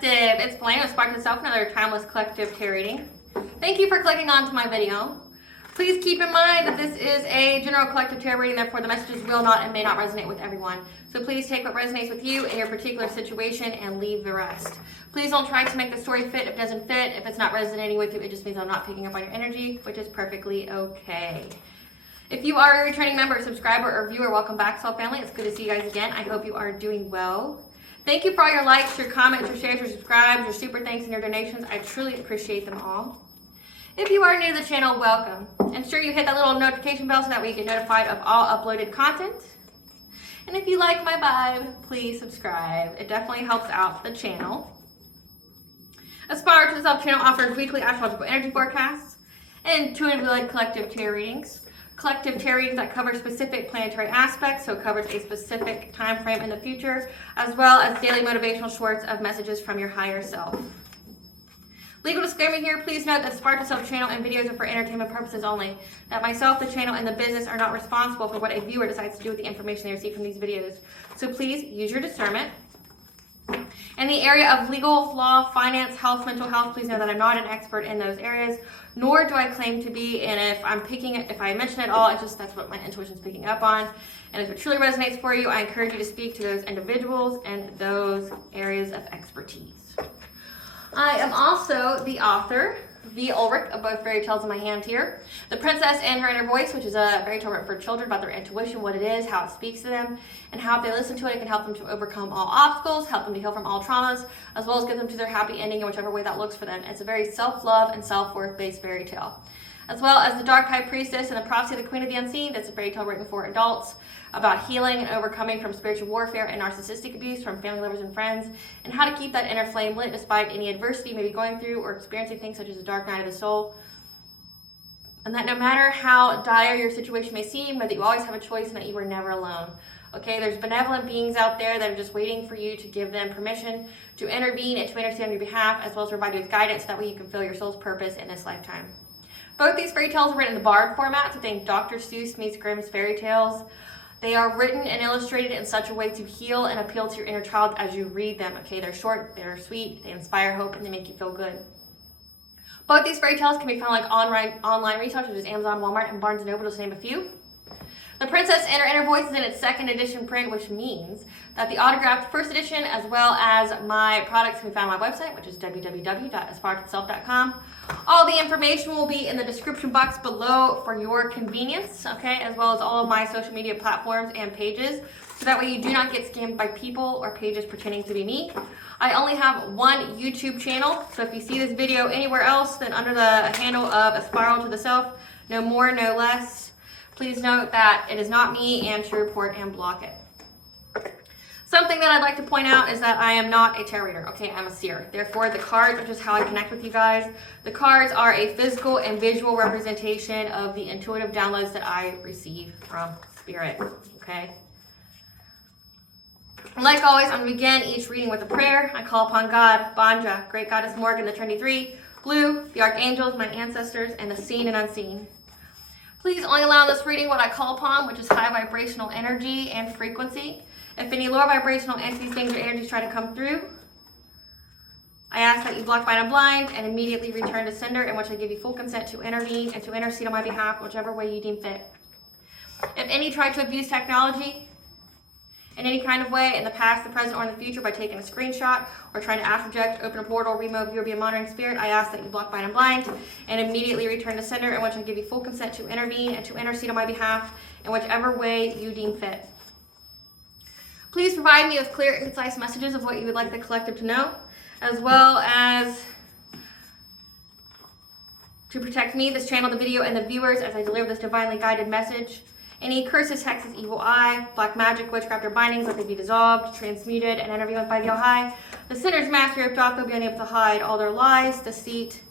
Collective, it's Blaine with Spark to Self, another timeless collective tarot reading. Thank you for clicking onto my video. Please keep in mind that this is a general collective tarot reading, therefore the messages will not and may not resonate with everyone. So please take what resonates with you in your particular situation and leave the rest. Please don't try to make the story fit if it doesn't fit. If it's not resonating with you, it just means I'm not picking up on your energy, which is perfectly okay. If you are a returning member, subscriber, or viewer, welcome back, Soul Family. It's good to see you guys again. I hope you are doing well. Thank you for all your likes, your comments, your shares, your subscribes, your super thanks, and your donations. I truly appreciate them all. If you are new to the channel, welcome. Ensure you hit that little notification bell so that way you get notified of all uploaded content. And if you like my vibe, please subscribe. It definitely helps out the channel. Aspire to the Self channel offers weekly astrological energy forecasts and intuitively led collective tarot readings. Collective tarot readings that cover specific planetary aspects, so it covers a specific time frame in the future, as well as daily motivational shorts of messages from your higher self. Legal disclaimer here, please note that Spark to Self channel and videos are for entertainment purposes only. That myself, the channel, and the business are not responsible for what a viewer decides to do with the information they receive from these videos. So please use your discernment. In the area of legal, law, finance, health, mental health, please know that I'm not an expert in those areas, nor do I claim to be. And if I mention it all, it's just that's what my intuition is picking up on. And if it truly resonates for you, I encourage you to speak to those individuals and those areas of expertise. I am also the author, V. Ulrich, of both fairy tales in my hand here. The Princess and Her Inner Voice, which is a fairy tale written for children about their intuition, what it is, how it speaks to them, and how if they listen to it, it can help them to overcome all obstacles, help them to heal from all traumas, as well as get them to their happy ending in whichever way that looks for them. It's a very self-love and self-worth based fairy tale. As well as The Dark High Priestess and The Prophecy of the Queen of the Unseen, that's a fairy tale written for adults about healing and overcoming from spiritual warfare and narcissistic abuse from family members and friends, and how to keep that inner flame lit despite any adversity you may be going through or experiencing things such as a dark night of the soul. And that no matter how dire your situation may seem, that you always have a choice and that you are never alone. Okay, there's benevolent beings out there that are just waiting for you to give them permission to intervene and to intercede on your behalf, as well as provide you with guidance so that way you can fulfill your soul's purpose in this lifetime. Both these fairy tales are written in the Bard format, so think Dr. Seuss meets Grimm's fairy tales. They are written and illustrated in such a way to heal and appeal to your inner child as you read them. Okay, they're short, they're sweet, they inspire hope, and they make you feel good. Both these fairy tales can be found like online retailers such as Amazon, Walmart, and Barnes & Noble, just to name a few. The Princess and Her Inner Voice is in its second edition print, which means that the autographed first edition, as well as my products, can be found on my website, which is www.aspiraltotheself.com. All the information will be in the description box below for your convenience, okay, as well as all of my social media platforms and pages, so that way you do not get scammed by people or pages pretending to be me. I only have one YouTube channel, so if you see this video anywhere else than under the handle of A Spiral to the Self, no more, no less. Please note that it is not me and to report and block it. Something that I'd like to point out is that I am not a tarot reader, okay? I'm a seer. Therefore, the cards are just how I connect with you guys. The cards are a physical and visual representation of the intuitive downloads that I receive from Spirit, okay? Like always, I'm going to begin each reading with a prayer. I call upon God, Banja, Great Goddess Morgan, the Trinity Three, Blue, the Archangels, my ancestors, and the seen and unseen. Please only allow this reading what I call upon, which is high vibrational energy and frequency. If any lower vibrational entities, things, or energies try to come through, I ask that you block, bind, and blind, and immediately return to sender, in which I give you full consent to intervene and to intercede on my behalf, whichever way you deem fit. If any try to abuse technology in any kind of way in the past, the present, or in the future by taking a screenshot or trying to astral project, open a portal, remove you, or be a monitoring spirit, I ask that you block, bind, and blind, and immediately return to sender, in which I give you full consent to intervene and to intercede on my behalf in whichever way you deem fit. Please provide me with clear and concise messages of what you would like the collective to know, as well as to protect me, this channel, the video, and the viewers as I deliver this divinely guided message. Any curses, hexes, evil eye, black magic, witchcraft, or bindings, let they be dissolved, transmuted, and intervened by the All-High. The sinner's master of doth will be unable to hide all their lies, deceit,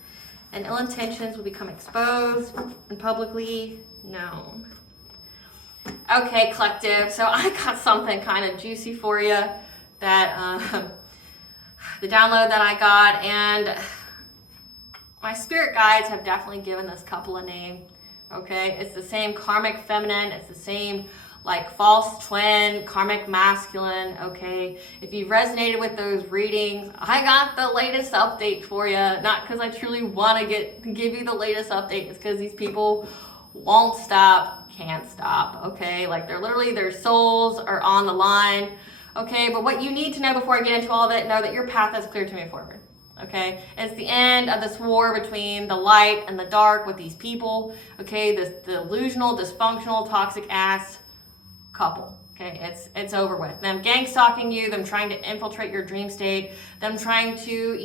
and ill intentions will become exposed and publicly known. Okay, collective, so I got something kind of juicy for you that the download that I got, and my spirit guides have definitely given this couple a name. Okay, it's the same karmic feminine, it's the same like false twin, karmic masculine, okay? If you've resonated with those readings, I got the latest update for you. Not because I truly want to give you the latest update. It's because these people won't stop, can't stop, okay? Like they're literally, their souls are on the line, okay? But what you need to know before I get into all of it, know that your path is clear to move forward. Okay, it's the end of this war between the light and the dark with these people. Okay, this delusional, dysfunctional, toxic ass couple. Okay, it's over with. Them gang stalking you, them trying to infiltrate your dream state, them trying to,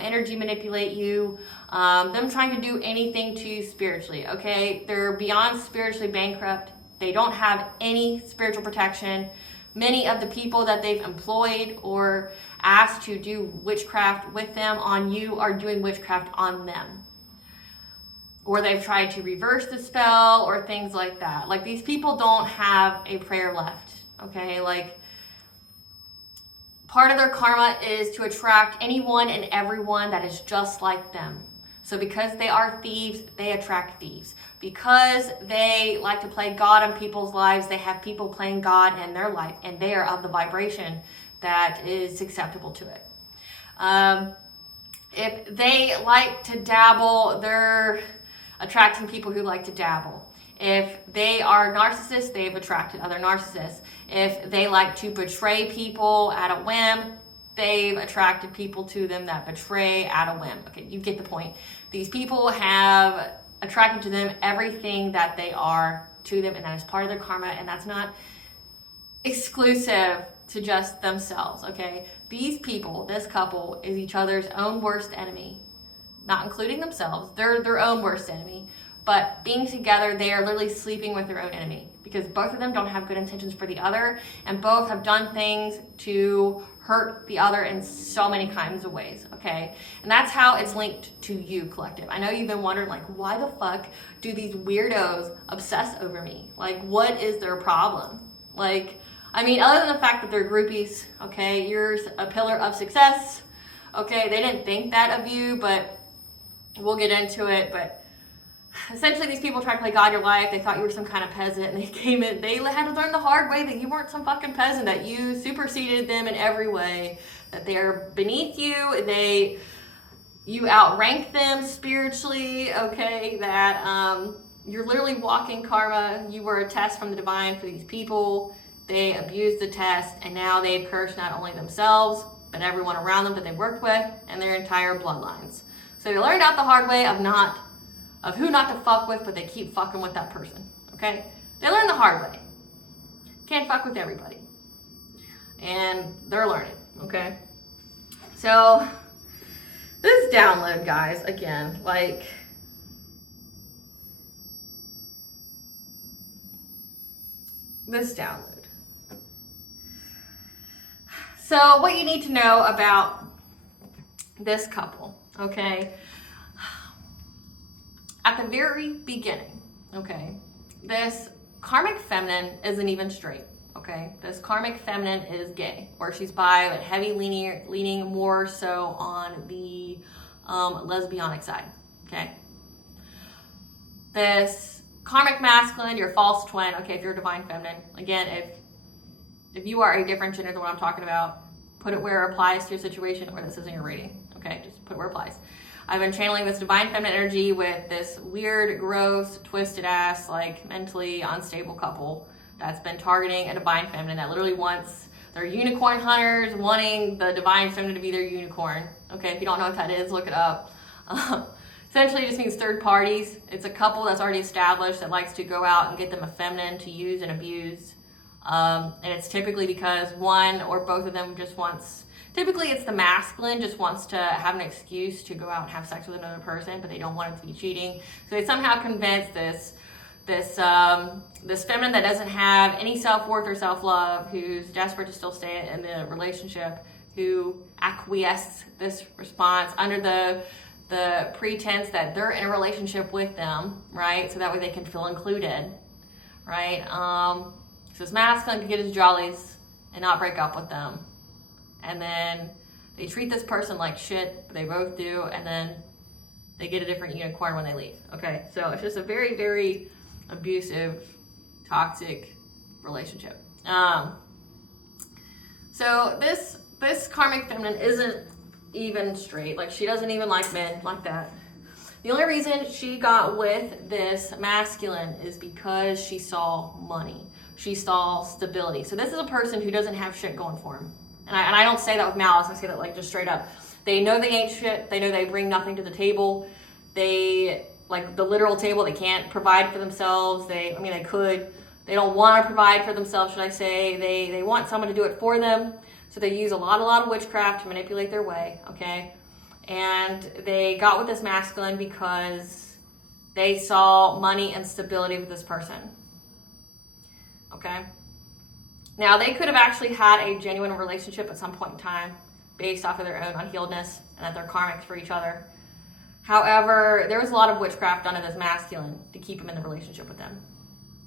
energy manipulate you, them trying to do anything to you spiritually. Okay, they're beyond spiritually bankrupt. They don't have any spiritual protection. Many of the people that they've employed or asked to do witchcraft with them on you are doing witchcraft on them. Or they've tried to reverse the spell or things like that. Like these people don't have a prayer left, okay? Like part of their karma is to attract anyone and everyone that is just like them. So because they are thieves, they attract thieves. Because they like to play God in people's lives, they have people playing God in their life, and they are of the vibration that is acceptable to it. If they like to dabble, they're attracting people who like to dabble. If they are narcissists, they've attracted other narcissists. If they like to betray people at a whim, they've attracted people to them that betray at a whim. Okay, you get the point. These people have attracted to them everything that they are to them, and that is part of their karma, and that's not exclusive to just themselves, okay? These people, this couple, is each other's own worst enemy, not including themselves. They're their own worst enemy, but being together, they are literally sleeping with their own enemy because both of them don't have good intentions for the other, and both have done things to hurt the other in so many kinds of ways, okay? And that's how it's linked to you, collective. I know you've been wondering, like, why the fuck do these weirdos obsess over me? Like, what is their problem? Like, I mean, other than the fact that they're groupies, okay, you're a pillar of success, okay? They didn't think that of you, but we'll get into it, but essentially these people tried to play God your life. They thought you were some kind of peasant, and they came in, they had to learn the hard way that you weren't some fucking peasant, that you superseded them in every way, that they're beneath you, you outrank them spiritually, okay, that you're literally walking karma. You were a test from the divine for these people. They abused the test, and now they've cursed not only themselves, but everyone around them that they worked with and their entire bloodlines. So they learned out the hard way of who not to fuck with, but they keep fucking with that person, okay? They learned the hard way. Can't fuck with everybody. And they're learning, okay? So this download, guys, again, like, this download. So what you need to know about this couple, okay? At the very beginning, okay, this karmic feminine isn't even straight, okay? This karmic feminine is gay, or she's bi, but heavy leaning more so on the lesbianic side, okay? This karmic masculine, your false twin, okay, if you're a divine feminine, again, if you are a different gender than what I'm talking about, put it where it applies to your situation, or this isn't your reading, okay? Just put it where it applies. I've been channeling this divine feminine energy with this weird, gross, twisted ass, like mentally unstable couple that's been targeting a divine feminine that literally wants, they're unicorn hunters wanting the divine feminine to be their unicorn. Okay, if you don't know what that is, look it up. Essentially it just means third parties. It's a couple that's already established that likes to go out and get them a feminine to use and abuse. And it's typically because one or both of them just wants, typically it's the masculine just wants to have an excuse to go out and have sex with another person, but they don't want it to be cheating. So they somehow convince this feminine that doesn't have any self-worth or self-love, who's desperate to still stay in the relationship, who acquiesce this response under the pretense that they're in a relationship with them, right? So that way they can feel included, right? So this masculine can get his jollies and not break up with them. And then they treat this person like shit, but they both do, and then they get a different unicorn when they leave. Okay, so it's just a very, very abusive, toxic relationship. So this karmic feminine isn't even straight. Like, she doesn't even like men like that. The only reason she got with this masculine is because she saw money. She saw stability. So this is a person who doesn't have shit going for him. And I don't say that with malice. I say that like just straight up. They know they ain't shit. They know they bring nothing to the table. They, like the literal table, they can't provide for themselves. They could. They don't want to provide for themselves, should I say. They want someone to do it for them. So they use a lot of witchcraft to manipulate their way, okay? And they got with this masculine because they saw money and stability with this person, okay? Now, they could have actually had a genuine relationship at some point in time based off of their own unhealedness and that they're karmic for each other. However, there was a lot of witchcraft done to this masculine to keep him in the relationship with them,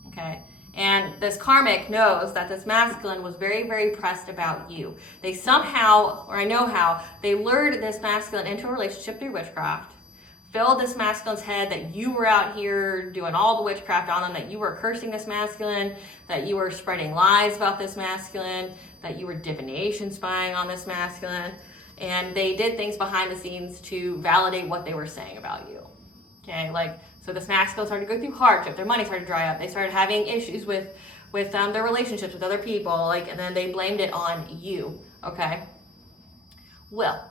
okay? And this karmic knows that this masculine was very, very pressed about you. They somehow, or I know how, they lured this masculine into a relationship through witchcraft, filled this masculine's head that you were out here doing all the witchcraft on them, that you were cursing this masculine, that you were spreading lies about this masculine, that you were divination spying on this masculine, and they did things behind the scenes to validate what they were saying about you. Okay, like, so this masculine started to go through hardship. Their money started to dry up. They started having issues with their relationships with other people, like, and then they blamed it on you, okay? Well,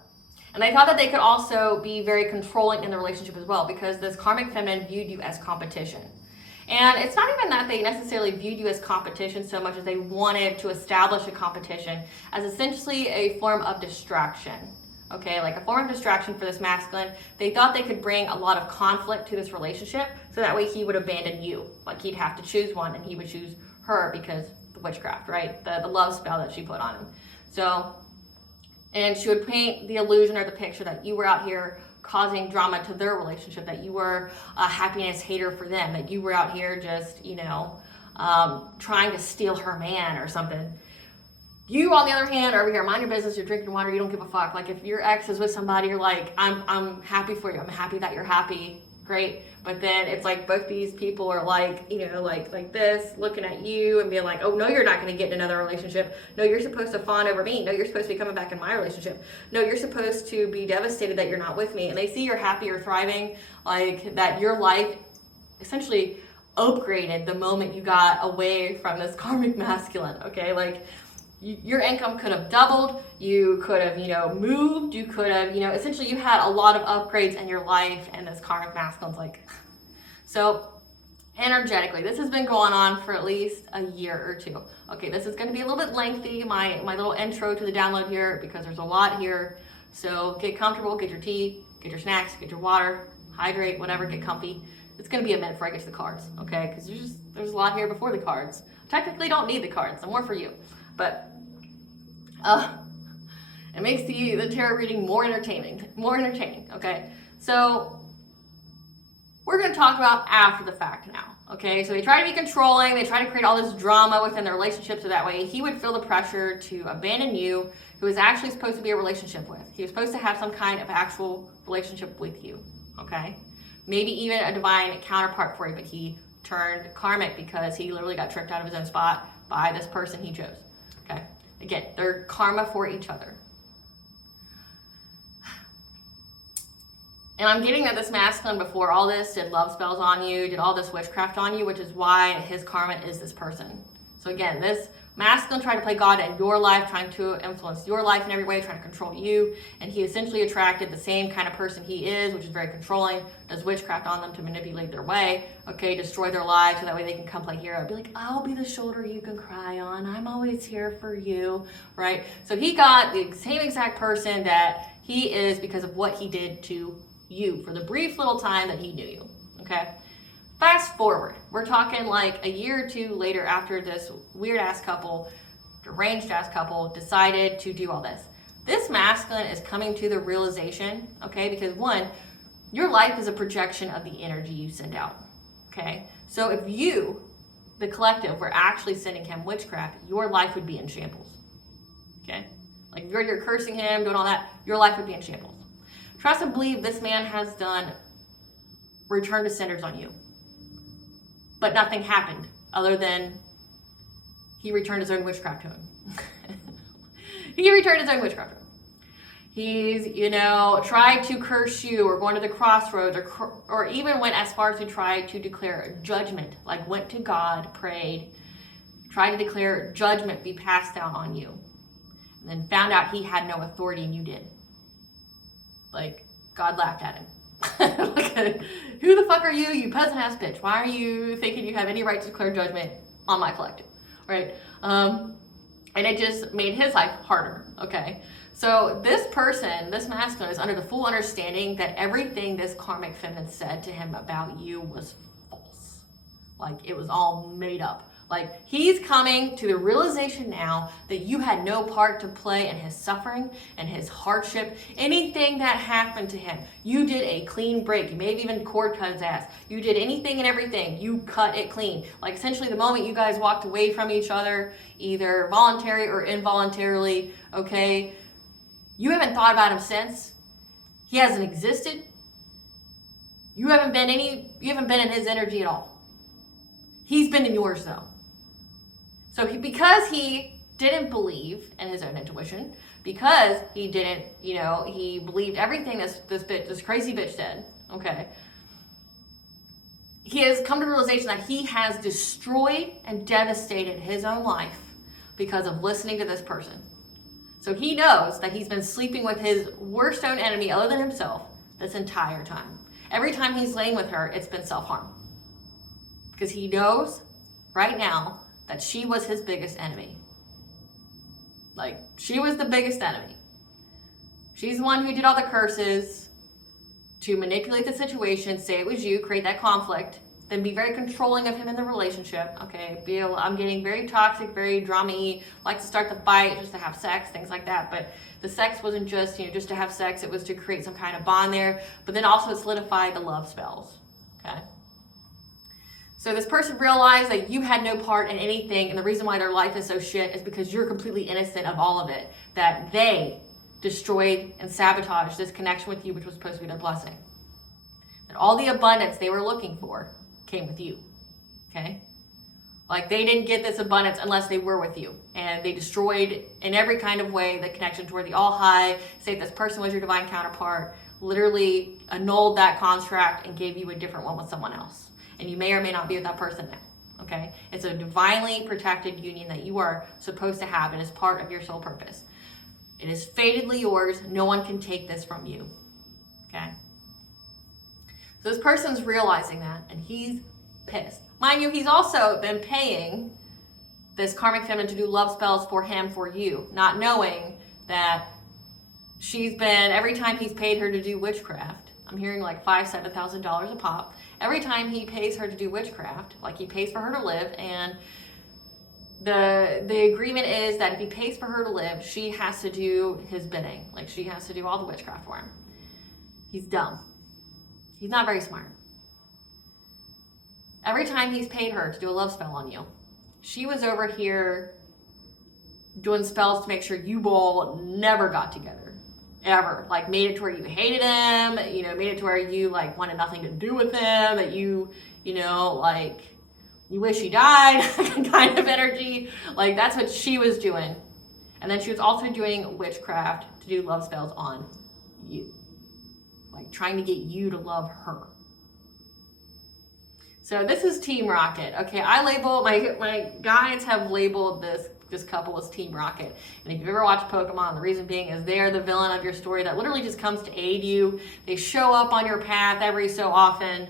and they thought that they could also be very controlling in the relationship as well, because this karmic feminine viewed you as competition. And it's not even that they necessarily viewed you as competition so much as they wanted to establish a competition as essentially a form of distraction. Okay, like a form of distraction for this masculine. They thought they could bring a lot of conflict to this relationship, so that way he would abandon you. Like, he'd have to choose one, and he would choose her because the witchcraft, right? The love spell that she put on him. So, and she would paint the illusion or the picture that you were out here causing drama to their relationship, that you were a happiness hater for them, that you were out here just, trying to steal her man or something. You, on the other hand, are over here, mind your business, you're drinking water, you don't give a fuck. Like, if your ex is with somebody, you're like, I'm happy for you, I'm happy that you're happy, great. But then it's like both these people are like, like this, looking at you and being like, oh, no, you're not going to get in another relationship. No, you're supposed to fawn over me. No, you're supposed to be coming back in my relationship. No, you're supposed to be devastated that you're not with me. And they see you're happy, you're thriving, like that your life essentially upgraded the moment you got away from this karmic masculine, okay? Like, your income could have doubled, you could have, moved, you could have, essentially you had a lot of upgrades in your life, and this karmic masculine's like, so energetically, this has been going on for at least a year or two. Okay, this is going to be a little bit lengthy, my little intro to the download here, because there's a lot here. So get comfortable, get your tea, get your snacks, get your water, hydrate, whatever, get comfy. It's going to be a minute before I get to the cards, okay? Because there's a lot here before the cards. Technically don't need the cards, they're more for you. But it makes the tarot reading more entertaining, okay? So we're going to talk about after the fact now, okay? So they try to be controlling, they try to create all this drama within the relationship, so that way he would feel the pressure to abandon you, who is actually supposed to be a relationship with. He was supposed to have some kind of actual relationship with you, okay? Maybe even a divine counterpart for you, but he turned karmic because he literally got tricked out of his own spot by this person he chose, okay? Again, they're karma for each other. And I'm getting that this masculine before all this did love spells on you, did all this witchcraft on you, which is why his karma is this person. So again, this masculine tried to play God in your life, trying to influence your life in every way, trying to control you. And he essentially attracted the same kind of person he is, which is very controlling, does witchcraft on them to manipulate their way, okay, destroy their lives so that way they can come play hero. Be like, I'll be the shoulder you can cry on. I'm always here for you, right? So he got the same exact person that he is because of what he did to you for the brief little time that he knew you, okay? Fast forward, we're talking like a year or two later after this weird-ass couple, deranged-ass couple, decided to do all this. This masculine is coming to the realization, okay, because one, your life is a projection of the energy you send out, okay? So if you, the collective, were actually sending him witchcraft, your life would be in shambles, okay? Like if you're cursing him, doing all that, your life would be in shambles. Trust and believe this man has done return to senders on you. But nothing happened other than he returned his own witchcraft to him. He returned his own witchcraft to him. He's, you know, tried to curse you or going to the crossroads or even went as far as to try to declare judgment, like went to God, prayed, tried to declare judgment be passed down on you, and then found out he had no authority and you did. Like, God laughed at him. Like, who the fuck are you, you peasant-ass bitch? Why are you thinking you have any right to declare judgment on my collective, right? And it just made his life harder, okay? So this person, this masculine, is under the full understanding that everything this karmic feminine said to him about you was false. Like, it was all made up. Like, he's coming to the realization now that you had no part to play in his suffering and his hardship, anything that happened to him. You did a clean break. You may have even cord cut his ass. You did anything and everything. You cut it clean. Like, essentially the moment you guys walked away from each other, either voluntary or involuntarily, okay, you haven't thought about him since. He hasn't existed. You haven't been in his energy at all. He's been in yours though. So because he didn't believe in his own intuition, because he didn't, you know, he believed everything this crazy bitch said, okay, he has come to the realization that he has destroyed and devastated his own life because of listening to this person. So he knows that he's been sleeping with his worst own enemy other than himself this entire time. Every time he's laying with her, it's been self-harm. Because he knows right now that she was his biggest enemy. Like, she was the biggest enemy. She's the one who did all the curses to manipulate the situation, say it was you, create that conflict, then be very controlling of him in the relationship. Okay, I'm getting very toxic, very drama-y, like to start the fight just to have sex, things like that. But the sex wasn't just, you know, just to have sex, it was to create some kind of bond there, but then also solidify the love spells, okay? So this person realized that you had no part in anything, and the reason why their life is so shit is because you're completely innocent of all of it. That they destroyed and sabotaged this connection with you, which was supposed to be their blessing. That all the abundance they were looking for came with you, okay? Like, they didn't get this abundance unless they were with you. And they destroyed, in every kind of way, the connection toward the all-high, say if this person was your divine counterpart, literally annulled that contract and gave you a different one with someone else. And you may or may not be with that person now, okay? It's a divinely protected union that you are supposed to have. It is part of your soul purpose. It is fatedly yours. No one can take this from you, okay? So this person's realizing that, and he's pissed. Mind you, he's also been paying this karmic feminine to do love spells for him, for you, not knowing that she's been, every time he's paid her to do witchcraft, I'm hearing like $5,000, $7,000 a pop. Every time he pays her to do witchcraft, like he pays for her to live, and the agreement is that if he pays for her to live, she has to do his bidding. Like, she has to do all the witchcraft for him. He's dumb. He's not very smart. Every time he's paid her to do a love spell on you, she was over here doing spells to make sure you all never got together. Ever. Like, made it to where you hated him, you know, made it to where you, like, wanted nothing to do with him, that you know, like, you wish he died kind of energy. Like, that's what she was doing. And then she was also doing witchcraft to do love spells on you. Like, trying to get you to love her. So this is Team Rocket. Okay, I label, my guides have labeled this couple as Team Rocket. And if you've ever watched Pokemon, the reason being is they're the villain of your story that literally just comes to aid you. They show up on your path every so often.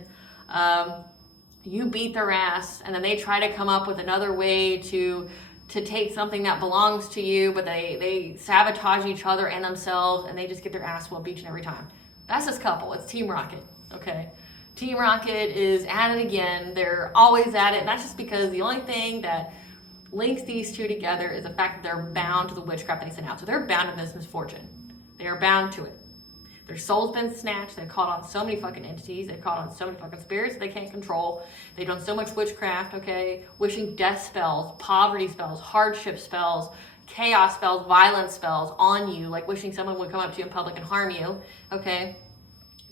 You beat their ass, and then they try to come up with another way to take something that belongs to you, but they sabotage each other and themselves, and they just get their ass whooped each and every time. That's this couple. It's Team Rocket, okay? Team Rocket is at it again. They're always at it, and that's just because the only thing that links these two together is the fact that they're bound to the witchcraft they sent out. So they're bound to this misfortune. They are bound to it. Their soul's been snatched. They've caught on so many fucking entities. They've caught on so many fucking spirits they can't control. They've done so much witchcraft, okay? Wishing death spells, poverty spells, hardship spells, chaos spells, violence spells on you, like wishing someone would come up to you in public and harm you, okay?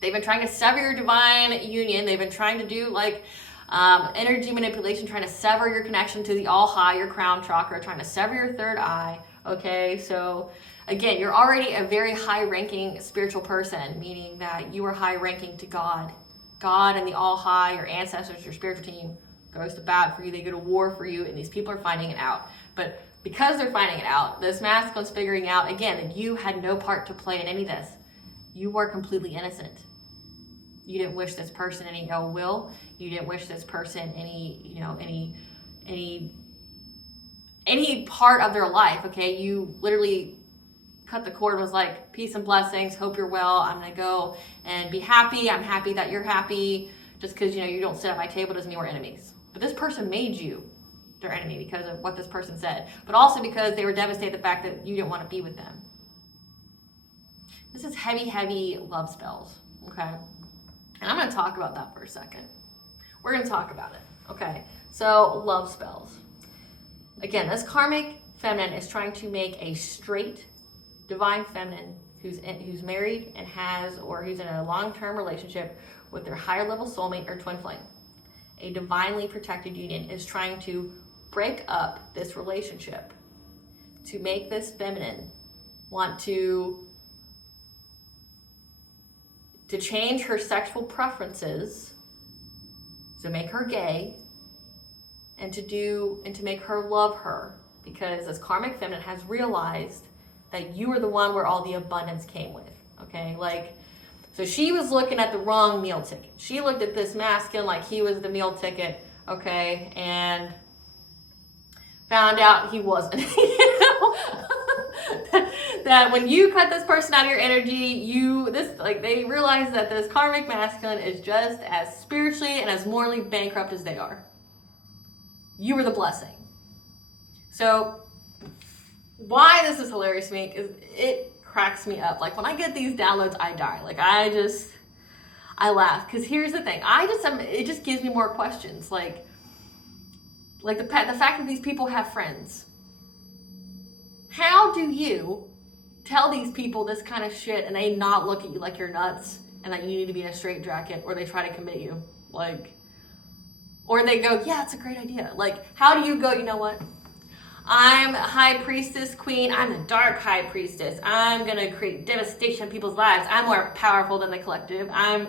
They've been trying to sever your divine union. They've been trying to do, like, Energy manipulation, trying to sever your connection to the all high, your crown chakra, trying to sever your third eye. Okay, so again, you're already a very high ranking spiritual person, meaning that you are high ranking to God. God and the all high, your ancestors, your spiritual team goes to bat for you, they go to war for you, and these people are finding it out. But because they're finding it out, this masculine's figuring out, again, that you had no part to play in any of this. You were completely innocent. You didn't wish this person any ill will. You didn't wish this person any part of their life, okay? You literally cut the cord and was like, peace and blessings, hope you're well, I'm gonna go and be happy, I'm happy that you're happy. Just because, you don't sit at my table doesn't mean we're enemies. But this person made you their enemy because of what this person said, but also because they were devastated the fact that you didn't want to be with them. This is heavy, heavy love spells, okay? And I'm going to talk about that for a second. We're going to talk about it, okay? So, love spells. Again, this karmic feminine is trying to make a straight, divine feminine who's married and who's in a long-term relationship with their higher level soulmate or twin flame. A divinely protected union is trying to break up this relationship to make this feminine want to change her sexual preferences, to make her gay, and to make her love her, because this karmic feminine has realized that you are the one where all the abundance came with, okay? So she was looking at the wrong meal ticket. She looked at this masculine like he was the meal ticket, okay, and found out he wasn't. That when you cut this person out of your energy, they realize that this karmic masculine is just as spiritually and as morally bankrupt as they are. You were the blessing. So why this is hilarious to me is it cracks me up. When I get these downloads, I die. I laugh, because here's the thing. It just gives me more questions. Like the fact that these people have friends. How do you tell these people this kind of shit and they not look at you like you're nuts and that you need to be in a straitjacket, or they try to commit you? Or they go, yeah, it's a great idea. How do you go, you know what? I'm a high priestess queen. I'm the dark high priestess. I'm going to create devastation in people's lives. I'm more powerful than the collective. I'm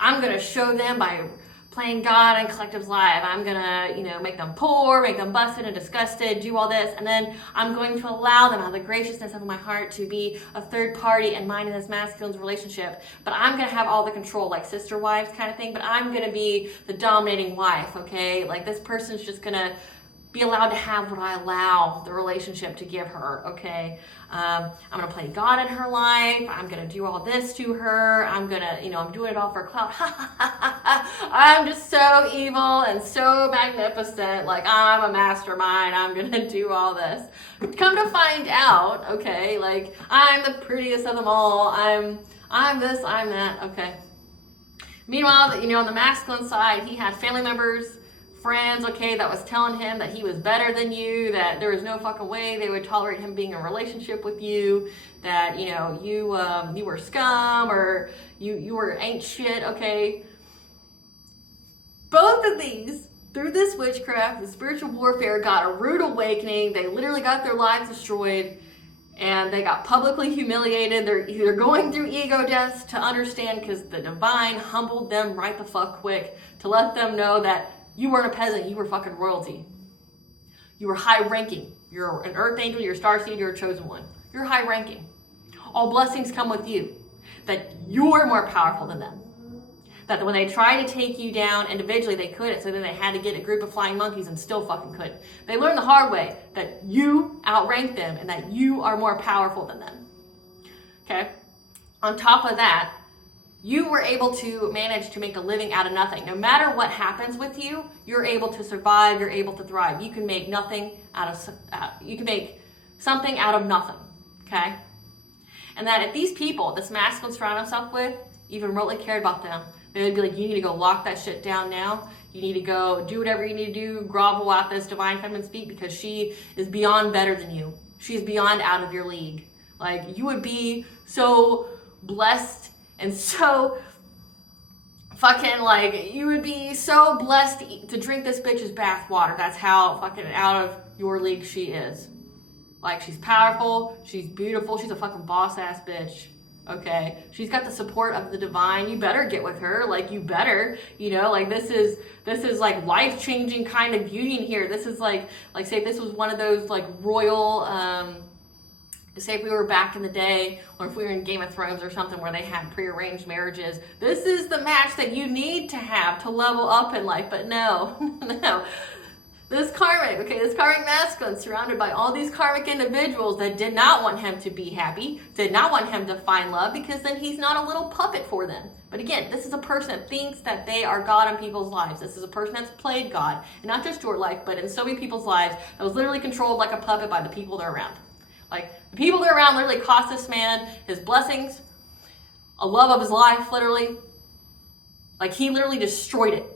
going to show them by playing God and collective's life. I'm going to, make them poor, make them busted and disgusted, do all this. And then I'm going to allow them out of the graciousness of my heart to be a third party and mine in this masculine's relationship. But I'm going to have all the control, like sister wives kind of thing. But I'm going to be the dominating wife, okay? This person's just going to be allowed to have what I allow the relationship to give her, okay? I'm gonna play God in her life. I'm gonna do all this to her. I'm gonna, I'm doing it all for clout. I'm just so evil and so magnificent. I'm a mastermind. I'm gonna do all this. Come to find out, okay, I'm the prettiest of them all. I'm this, I'm that, okay. Meanwhile, on the masculine side, he had family members, friends, okay, that was telling him that he was better than you, that there was no fucking way they would tolerate him being in a relationship with you, that, you were scum, or you ain't shit, okay? Both of these, through this witchcraft, the spiritual warfare, got a rude awakening. They literally got their lives destroyed, and they got publicly humiliated. They're going through ego deaths to understand, because the divine humbled them right the fuck quick to let them know that you weren't a peasant, you were fucking royalty. You were high ranking. You're an earth angel, you're a starseed, you're a chosen one. You're high ranking. All blessings come with you. That you're more powerful than them. That when they tried to take you down individually, they couldn't, so then they had to get a group of flying monkeys and still fucking couldn't. They learned the hard way that you outrank them and that you are more powerful than them. Okay? On top of that, you were able to manage to make a living out of nothing. No matter what happens with you, you're able to survive, you're able to thrive. You can make you can make something out of nothing, okay? And that if these people, this masculine surrounded himself with, even remotely cared about them, they would be like, you need to go lock that shit down now. You need to go do whatever you need to do, grovel at this divine feminine's feet, because she is beyond better than you. She's beyond out of your league. You would be so blessed and so fucking, like, you would be so blessed to drink this bitch's bath water. That's how fucking out of your league she is. Like, she's powerful, she's beautiful, she's a fucking boss ass bitch. Okay, she's got the support of the divine. You better get with her. Like, you better, you know, like, this is like life-changing kind of union here. This is like say if this was one of those like royal, say if we were back in the day, or if we were in Game of Thrones or something where they had prearranged marriages. This is the match that you need to have to level up in life. But no, no. This karmic masculine, surrounded by all these karmic individuals that did not want him to be happy, did not want him to find love, because then he's not a little puppet for them. But again, this is a person that thinks that they are God in people's lives. This is a person that's played God, and not just your life, but in so many people's lives, that was literally controlled like a puppet by the people they're around. Like, the people they're around literally cost this man his blessings, a love of his life, literally. Like, he literally destroyed it.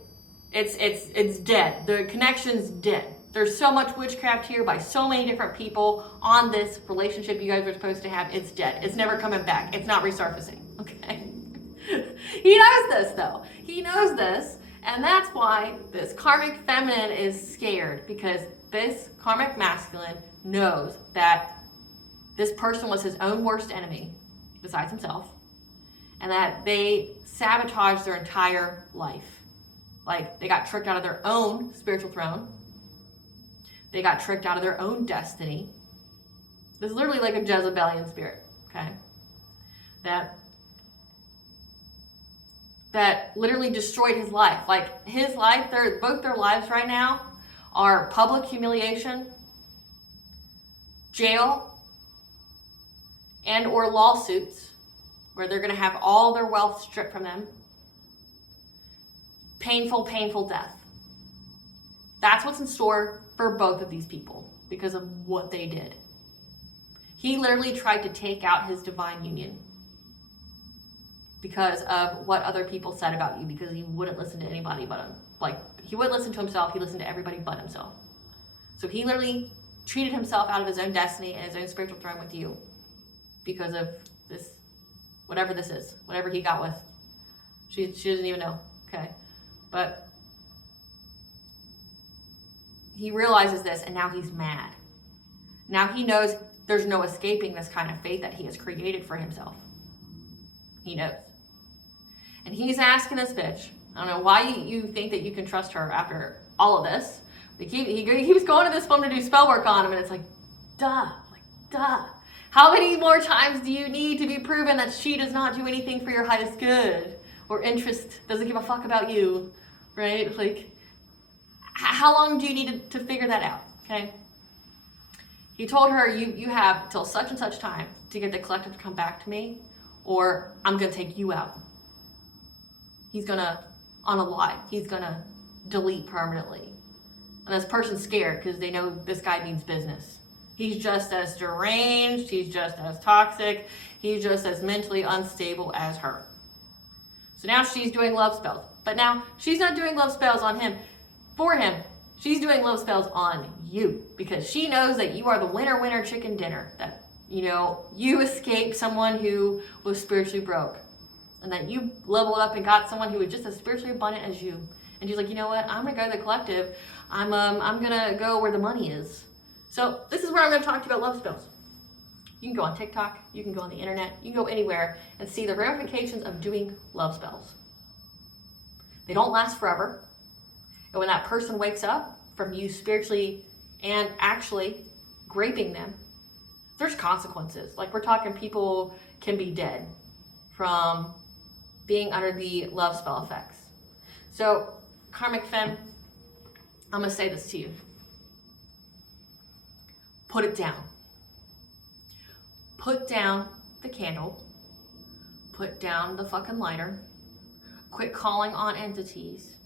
It's dead. The connection's dead. There's so much witchcraft here by so many different people on this relationship you guys are supposed to have. It's dead. It's never coming back. It's not resurfacing. Okay? He knows this, though. He knows this, and that's why this karmic feminine is scared, because this karmic masculine knows that this person was his own worst enemy, besides himself, and that they sabotaged their entire life. Like, they got tricked out of their own spiritual throne. They got tricked out of their own destiny. This is literally like a Jezebelian spirit, okay? That literally destroyed his life. Like, his life, both their lives right now are public humiliation, jail, and or lawsuits, where they're going to have all their wealth stripped from them. Painful, painful death. That's what's in store for both of these people because of what they did. He literally tried to take out his divine union because of what other people said about you, because he wouldn't listen to anybody but him. Like, he wouldn't listen to himself, he listened to everybody but himself. So he literally treated himself out of his own destiny and his own spiritual throne with you because of this, whatever this is, whatever he got with. She doesn't even know, okay? But he realizes this, and now he's mad. Now he knows there's no escaping this kind of fate that he has created for himself. He knows. And he's asking this bitch, I don't know why you think that you can trust her after all of this. He keeps going to this phone to do spell work on him, and it's like, duh. How many more times do you need to be proven that she does not do anything for your highest good or interest, doesn't give a fuck about you, right? Like, how long do you need to figure that out, okay? He told her, you have till such and such time to get the collective to come back to me, or I'm gonna take you out. He's gonna, on a lie, he's gonna delete permanently. And this person's scared because they know this guy means business. He's just as deranged, he's just as toxic, he's just as mentally unstable as her. So now she's doing love spells. But now she's not doing love spells on him, for him. She's doing love spells on you because she knows that you are the winner chicken dinner. That, you know, you escaped someone who was spiritually broke. And that you leveled up and got someone who was just as spiritually abundant as you. And she's like, you know what? I'm going to go to the collective. I'm going to go where the money is. So this is where I'm going to talk to you about love spells. You can go on TikTok, you can go on the internet, you can go anywhere and see the ramifications of doing love spells. They don't last forever. And when that person wakes up from you spiritually and actually graping them, there's consequences. Like, we're talking people can be dead from being under the love spell effects. So, karmic femme, I'm going to say this to you. Put it down. Put down the candle. Put down the fucking lighter. Quit calling on entities.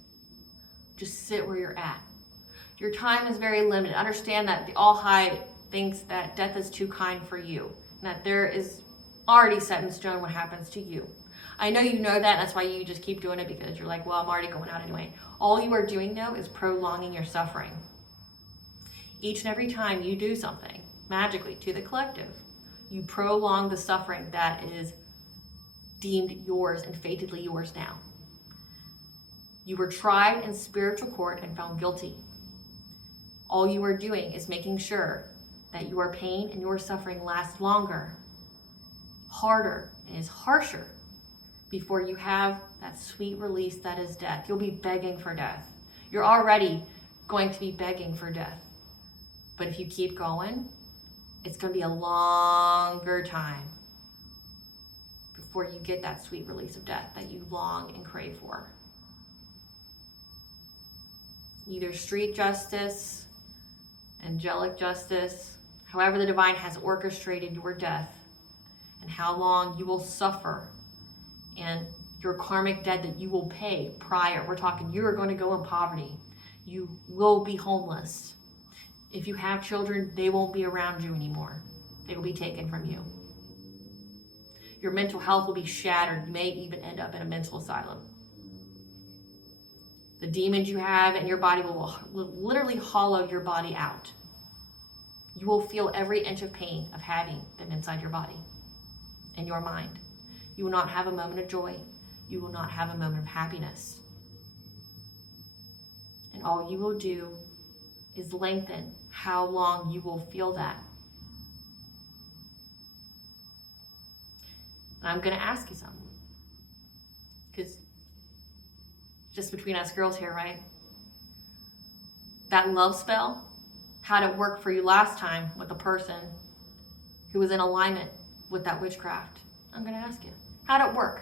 Just sit where you're at. Your time is very limited. Understand that the All High thinks that death is too kind for you, and that there is already set in stone what happens to you. I know you know that, and that's why you just keep doing it, because you're like, well, I'm already going out anyway. All you are doing, though, is prolonging your suffering. Each and every time you do something, magically, to the collective, you prolong the suffering that is deemed yours and fatedly yours now. You were tried in spiritual court and found guilty. All you are doing is making sure that your pain and your suffering lasts longer, harder, and is harsher before you have that sweet release that is death. You'll be begging for death. You're already going to be begging for death. But if you keep going, it's going to be a longer time before you get that sweet release of death that you long and crave for. Either street justice, angelic justice, however the divine has orchestrated your death, and how long you will suffer, and your karmic debt that you will pay prior. We're talking you are going to go in poverty. You will be homeless. If you have children, they won't be around you anymore. They will be taken from you. Your mental health will be shattered. You may even end up in a mental asylum. The demons you have in your body will literally hollow your body out. You will feel every inch of pain of having them inside your body and your mind. You will not have a moment of joy. You will not have a moment of happiness. And all you will do is lengthen how long you will feel that. And I'm going to ask you something. Because just between us girls here, right? That love spell, how'd it work for you last time with a person who was in alignment with that witchcraft? I'm going to ask you. How'd it work?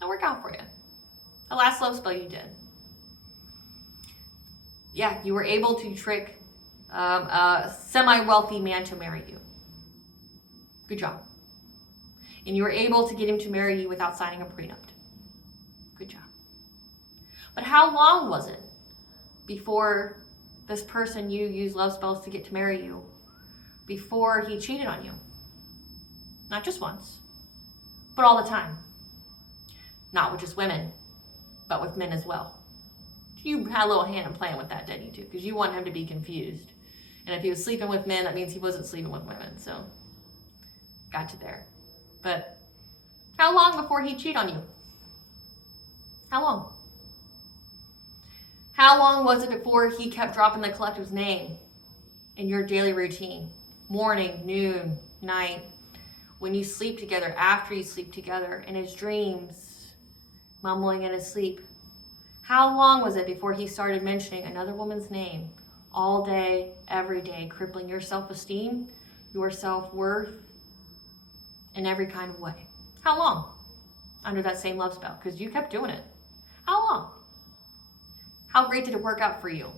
How'd it work out for you? The last love spell you did. Yeah, you were able to trick a semi-wealthy man to marry you. Good job. And you were able to get him to marry you without signing a prenup. Good job. But how long was it before this person you used love spells to get to marry you, before he cheated on you? Not just once, but all the time. Not with just women, but with men as well. You had a little hand in playing with that, didn't you, too? Because you want him to be confused. And if he was sleeping with men, that means he wasn't sleeping with women. So, got you there. But how long before he'd cheat on you? How long? How long was it before he kept dropping the collective's name in your daily routine? Morning, noon, night, when you sleep together, after you sleep together, in his dreams, mumbling in his sleep. How long was it before he started mentioning another woman's name all day, every day, crippling your self-esteem, your self-worth, in every kind of way? How long? Under that same love spell, because you kept doing it. How long? How great did it work out for you?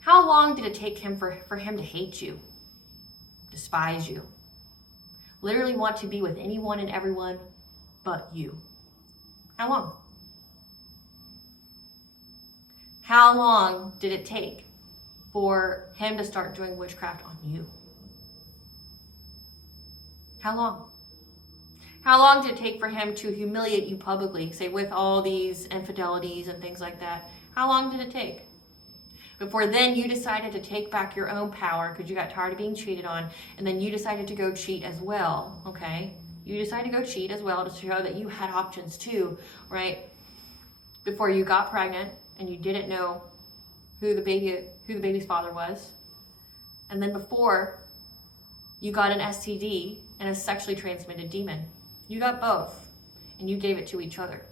How long did it take him for him to hate you, despise you, literally want to be with anyone and everyone but you? How long? How long did it take for him to start doing witchcraft on you? How long? How long did it take for him to humiliate you publicly, say with all these infidelities and things like that? How long did it take? Before then you decided to take back your own power because you got tired of being cheated on, and then you decided to go cheat as well, okay? You decided to go cheat as well to show that you had options too, right? Before you got pregnant and you didn't know who the baby's father was. And then before you got an STD and a sexually transmitted demon. You got both, and you gave it to each other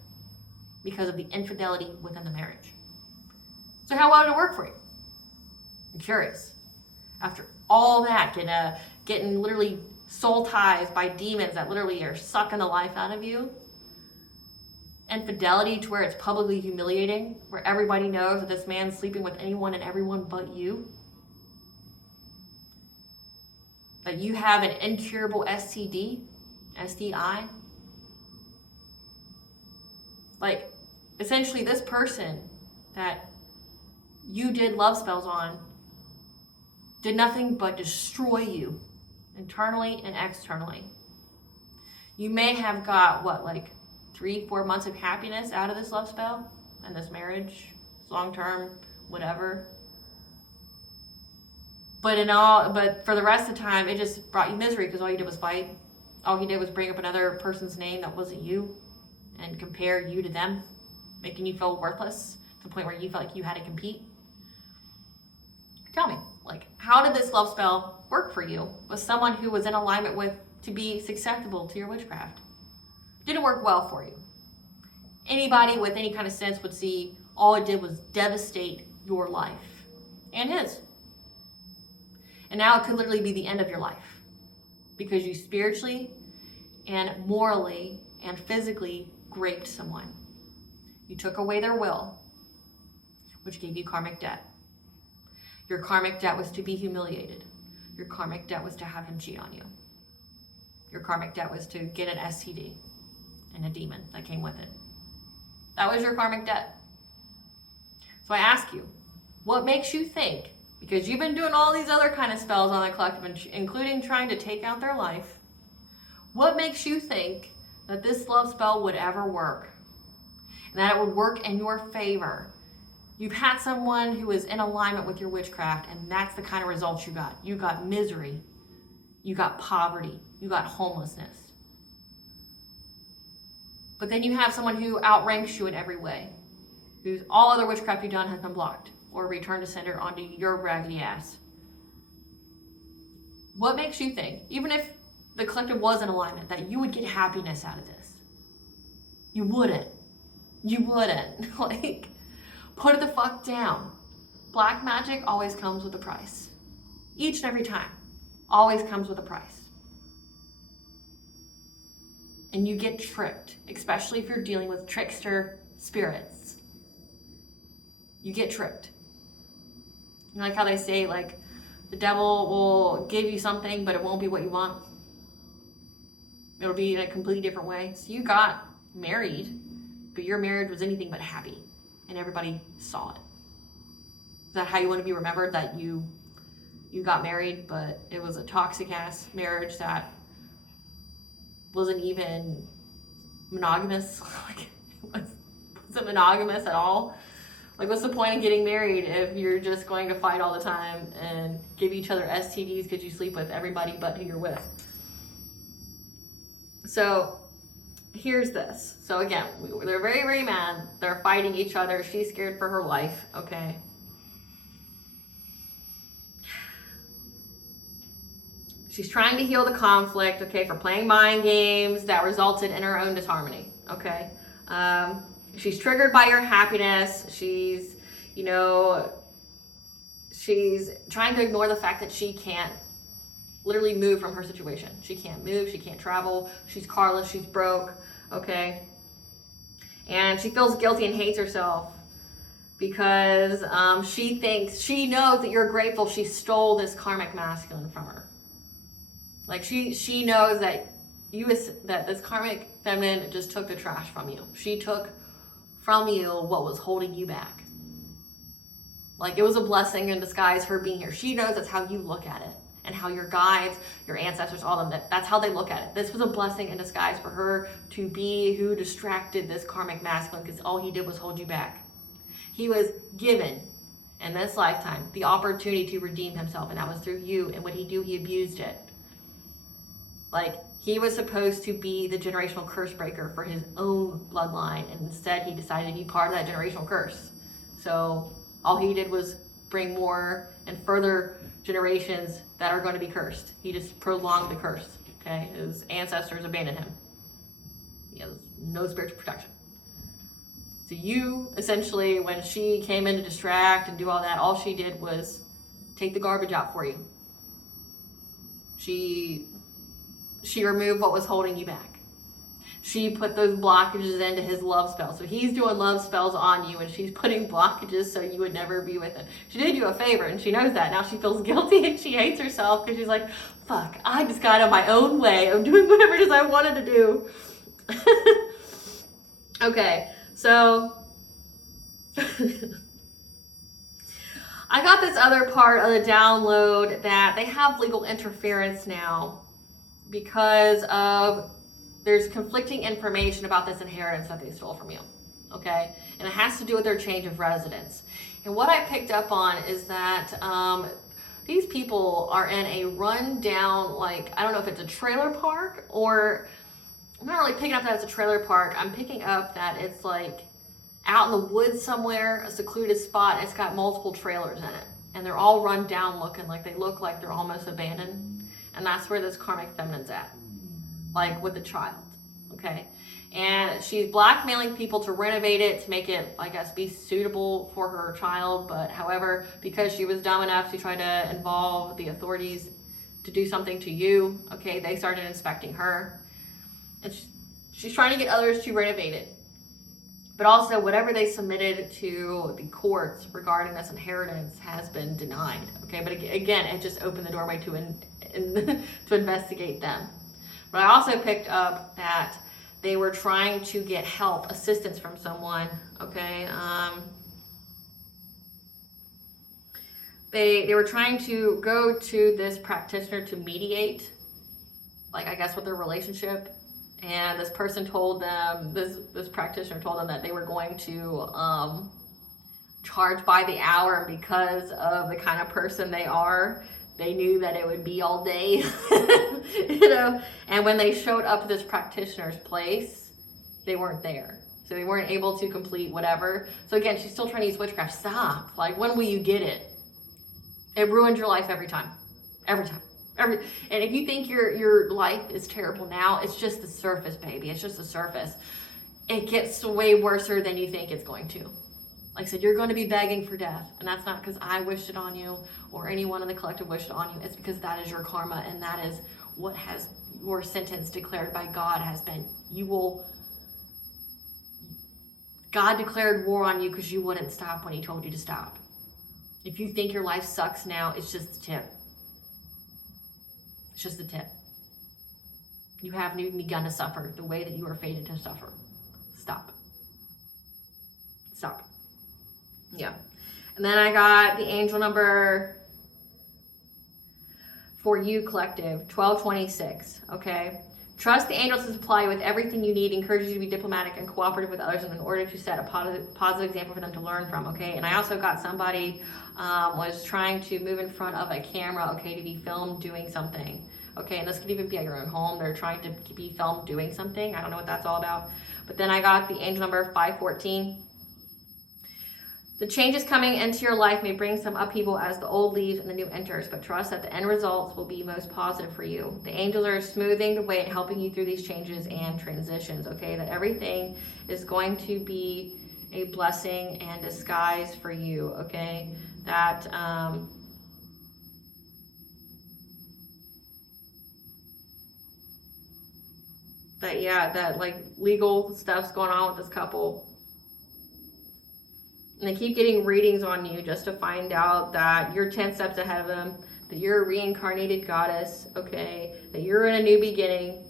because of the infidelity within the marriage. So how well did it work for you? I'm curious. After all that, getting literally soul ties by demons that literally are sucking the life out of you, infidelity to where it's publicly humiliating, where everybody knows that this man's sleeping with anyone and everyone but you, that you have an incurable STI, like essentially this person that you did love spells on did nothing but destroy you internally and externally. You may have got like 3-4 months of happiness out of this love spell and this marriage, long-term, whatever. But for the rest of the time, it just brought you misery because all you did was fight. All he did was bring up another person's name that wasn't you and compare you to them. Making you feel worthless to the point where you felt like you had to compete? Tell me, like, how did this love spell work for you with someone who was in alignment with to be susceptible to your witchcraft? Didn't work well for you. Anybody with any kind of sense would see all it did was devastate your life and his. And now it could literally be the end of your life because you spiritually and morally and physically raped someone. You took away their will, which gave you karmic debt. Your karmic debt was to be humiliated. Your karmic debt was to have him cheat on you. Your karmic debt was to get an STD and a demon that came with it. That was your karmic debt. So I ask you, what makes you think, because you've been doing all these other kind of spells on the collective, including trying to take out their life, what makes you think that this love spell would ever work? And that it would work in your favor? You've had someone who is in alignment with your witchcraft, and that's the kind of results you got. You got misery. You got poverty. You got homelessness. But then you have someone who outranks you in every way, whose all other witchcraft you've done has been blocked or returned to sender onto your raggedy ass. What makes you think, even if the collective was in alignment, that you would get happiness out of this? You wouldn't. You wouldn't. Like, put it the fuck down. Black magic always comes with a price. Each and every time. Always comes with a price. And you get tricked, especially if you're dealing with trickster spirits. You get tricked. You know, like how they say, like, the devil will give you something, but it won't be what you want. It'll be in a completely different way. So you got married, but your marriage was anything but happy, and everybody saw it. Is that how you want to be remembered? That you got married, but it was a toxic ass marriage that wasn't even monogamous? Like, wasn't monogamous at all? Like, what's the point of getting married if you're just going to fight all the time and give each other STDs because you sleep with everybody but who you're with? So here's this. So again, they're very, very mad. They're fighting each other. She's scared for her life, okay? She's trying to heal the conflict, okay, for playing mind games that resulted in her own disharmony, okay? She's triggered by your happiness. She's, you know, she's trying to ignore the fact that she can't literally move from her situation. She can't move, she can't travel, she's carless, she's broke, okay? And she feels guilty and hates herself because she knows that you're grateful she stole this karmic masculine from her. Like, she knows that that this karmic feminine just took the trash from you. She took from you what was holding you back. Like, it was a blessing in disguise, her being here. She knows that's how you look at it, and how your guides, your ancestors, all of them, that's how they look at it. This was a blessing in disguise for her to be who distracted this karmic masculine, because all he did was hold you back. He was given in this lifetime the opportunity to redeem himself, and that was through you. And what he do, he abused it. Like, he was supposed to be the generational curse breaker for his own bloodline, and instead he decided to be part of that generational curse. So all he did was bring more and further generations that are going to be cursed. He just prolonged the curse, okay? His ancestors abandoned him. He has no spiritual protection. So you, essentially, when she came in to distract and do all that, all she did was take the garbage out for you. She removed what was holding you back. She put those blockages into his love spell. So he's doing love spells on you, and she's putting blockages so you would never be with him. She did you a favor, and she knows that. Now she feels guilty, and she hates herself because she's like, fuck, I just got on my own way of doing whatever it is I wanted to do. Okay, so I got this other part of the download that they have legal interference now because of there's conflicting information about this inheritance that they stole from you, okay? And it has to do with their change of residence. And what I picked up on is that these people are in a rundown, like, I don't know if it's a trailer park, or I'm not really picking up that it's a trailer park. I'm picking up that it's like out in the woods somewhere, a secluded spot, and it's got multiple trailers in it. And they're all run down looking, like they look like they're almost abandoned. And that's where this karmic feminine's at, like with a child, okay? And she's blackmailing people to renovate it, to make it, I guess, be suitable for her child. But however, because she was dumb enough to try to involve the authorities to do something to you, okay, they started inspecting her. And she's trying to get others to renovate it. But also, whatever they submitted to the courts regarding this inheritance has been denied. Okay, but again, it just opened the doorway to to investigate them. But I also picked up that they were trying to get help, assistance from someone. Okay, they were trying to go to this practitioner to mediate, like I guess with their relationship. And this person told them, this practitioner told them that they were going to charge by the hour because of the kind of person they are. They knew that it would be all day, you know. And when they showed up to this practitioner's place, they weren't there. So they weren't able to complete whatever. So again, she's still trying to use witchcraft. Stop. Like, when will you get it? It ruins your life every time. Every time. And if you think your life is terrible now, it's just the surface, baby. It's just the surface. It gets way worse than you think it's going to. Like I said, you're going to be begging for death. And that's not because I wished it on you or anyone in the collective wished it on you. It's because that is your karma, and that is what has your sentence declared by God has been. God declared war on you because you wouldn't stop when he told you to stop. If you think your life sucks now, it's just the tip. It's just the tip. You haven't even begun to suffer the way that you are fated to suffer. Stop. Stop. Yeah. And then I got the angel number for you, collective, 1226. Okay. Trust the angels to supply you with everything you need, encourages you to be diplomatic and cooperative with others in order to set a positive example for them to learn from, okay? And I also got somebody was trying to move in front of a camera, okay, to be filmed doing something, okay? And this could even be at your own home. They're trying to be filmed doing something. I don't know what that's all about. But then I got the angel number 514. The changes coming into your life may bring some upheaval as the old leaves and the new enters, but trust that the end results will be most positive for you. The angels are smoothing the way and helping you through these changes and transitions, okay? That everything is going to be a blessing and disguise for you, okay? That, that like legal stuff's going on with this couple. And they keep getting readings on you just to find out that you're 10 steps ahead of them, that you're a reincarnated goddess, okay, that you're in a new beginning,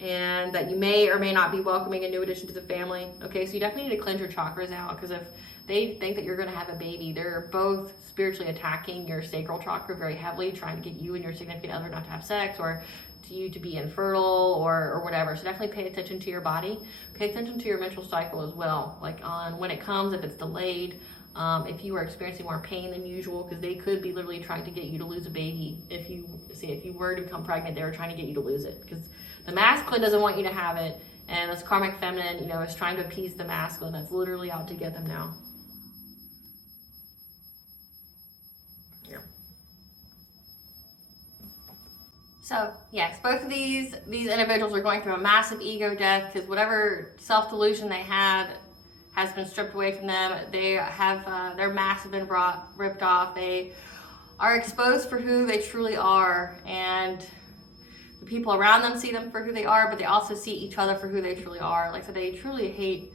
and that you may or may not be welcoming a new addition to the family, okay? So you definitely need to cleanse your chakras out, because if they think that you're going to have a baby, they're both spiritually attacking your sacral chakra very heavily, trying to get you and your significant other not to have sex, or to you to be infertile or whatever. So definitely pay attention to your body. Pay attention to your menstrual cycle as well. Like on when it comes, if it's delayed, if you are experiencing more pain than usual, because they could be literally trying to get you to lose a baby. If you were to become pregnant, they were trying to get you to lose it, because the masculine doesn't want you to have it, and this karmic feminine, you know, is trying to appease the masculine that's literally out to get them now. So, yes, both of these individuals are going through a massive ego death, because whatever self-delusion they had has been stripped away from them. They have, their masks have been ripped off. They are exposed for who they truly are, and the people around them see them for who they are, but they also see each other for who they truly are. Like, so they truly hate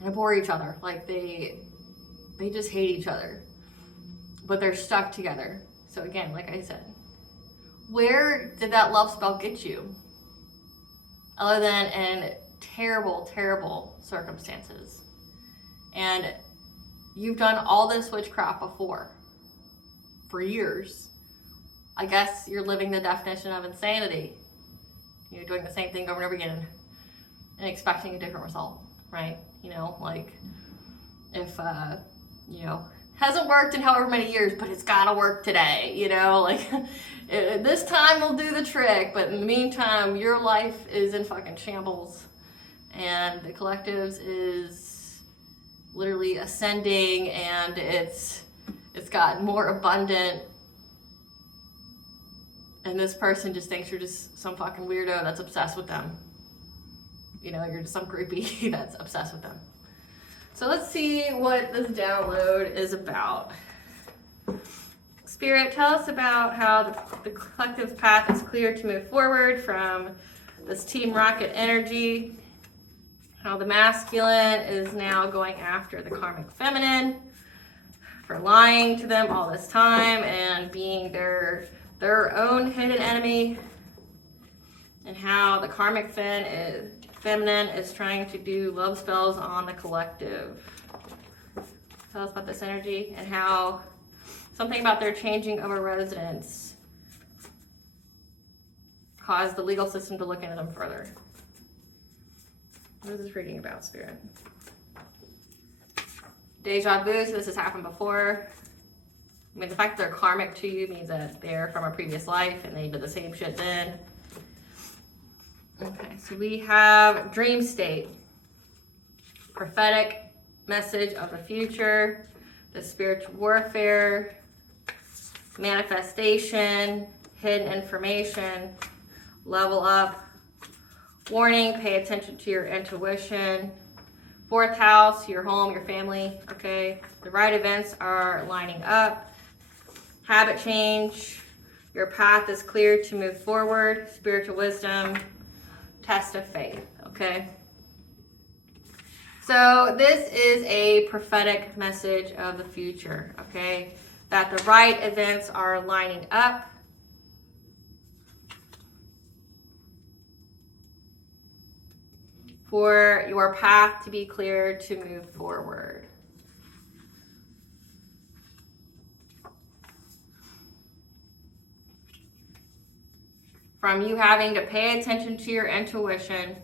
and abhor each other. Like, they just hate each other, but they're stuck together. So again, like I said, where did that love spell get you? Other than in terrible, terrible circumstances. And you've done all this witchcraft before, for years. I guess you're living the definition of insanity. You're doing the same thing over and over again and expecting a different result, right? You know, like if, hasn't worked in however many years, but it's gotta work today, you know, like this time will do the trick, but in the meantime, your life is in fucking shambles, and the collectives is literally ascending, and it's gotten more abundant. And this person just thinks you're just some fucking weirdo that's obsessed with them. You know, you're just some groupie that's obsessed with them. So let's see what this download is about. Spirit, tell us about how the collective's path is clear to move forward from this Team Rocket energy. How the masculine is now going after the karmic feminine for lying to them all this time and being their own hidden enemy. And how the karmic feminine is trying to do love spells on the collective. Tell us about this energy and how something about their changing of a residence caused the legal system to look into them further. What is this reading about, Spirit? Deja vu, so this has happened before. I mean, the fact that they're karmic to you means that they're from a previous life and they did the same shit then. Okay, so we have dream state, prophetic message of the future, the spiritual warfare, manifestation, hidden information, level up, warning, pay attention to your intuition, 4th house, your home, your family, okay? The right events are lining up, habit change, your path is clear to move forward, spiritual wisdom, test of faith, okay? So this is a prophetic message of the future, okay? That the right events are lining up. For your path to be clear to move forward. From you having to pay attention to your intuition,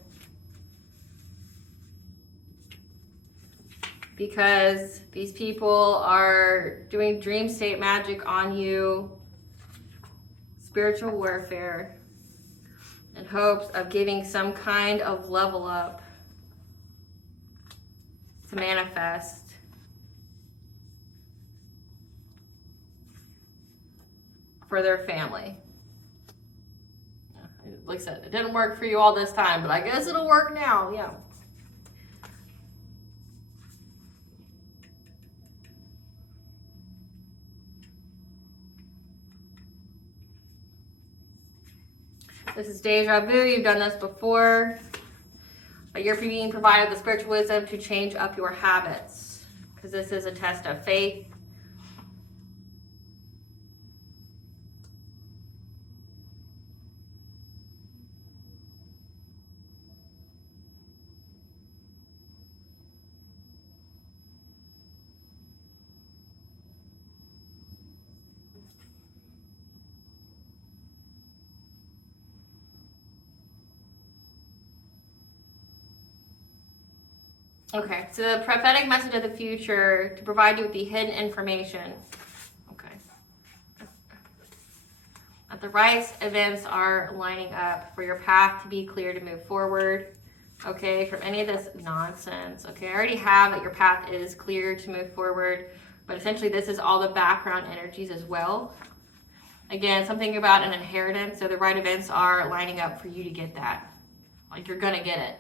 because these people are doing dream state magic on you, spiritual warfare, in hopes of giving some kind of level up to manifest. For their family. Like I said, it didn't work for you all this time, but I guess it'll work now, yeah. This is deja vu. You've done this before. But you're being provided the spiritual wisdom to change up your habits, because this is a test of faith. Okay, so the prophetic message of the future to provide you with the hidden information. Okay. That the right events are lining up for your path to be clear to move forward. Okay, from any of this nonsense. Okay, I already have that your path is clear to move forward, but essentially this is all the background energies as well. Again, something about an inheritance, so the right events are lining up for you to get that. Like, you're gonna get it.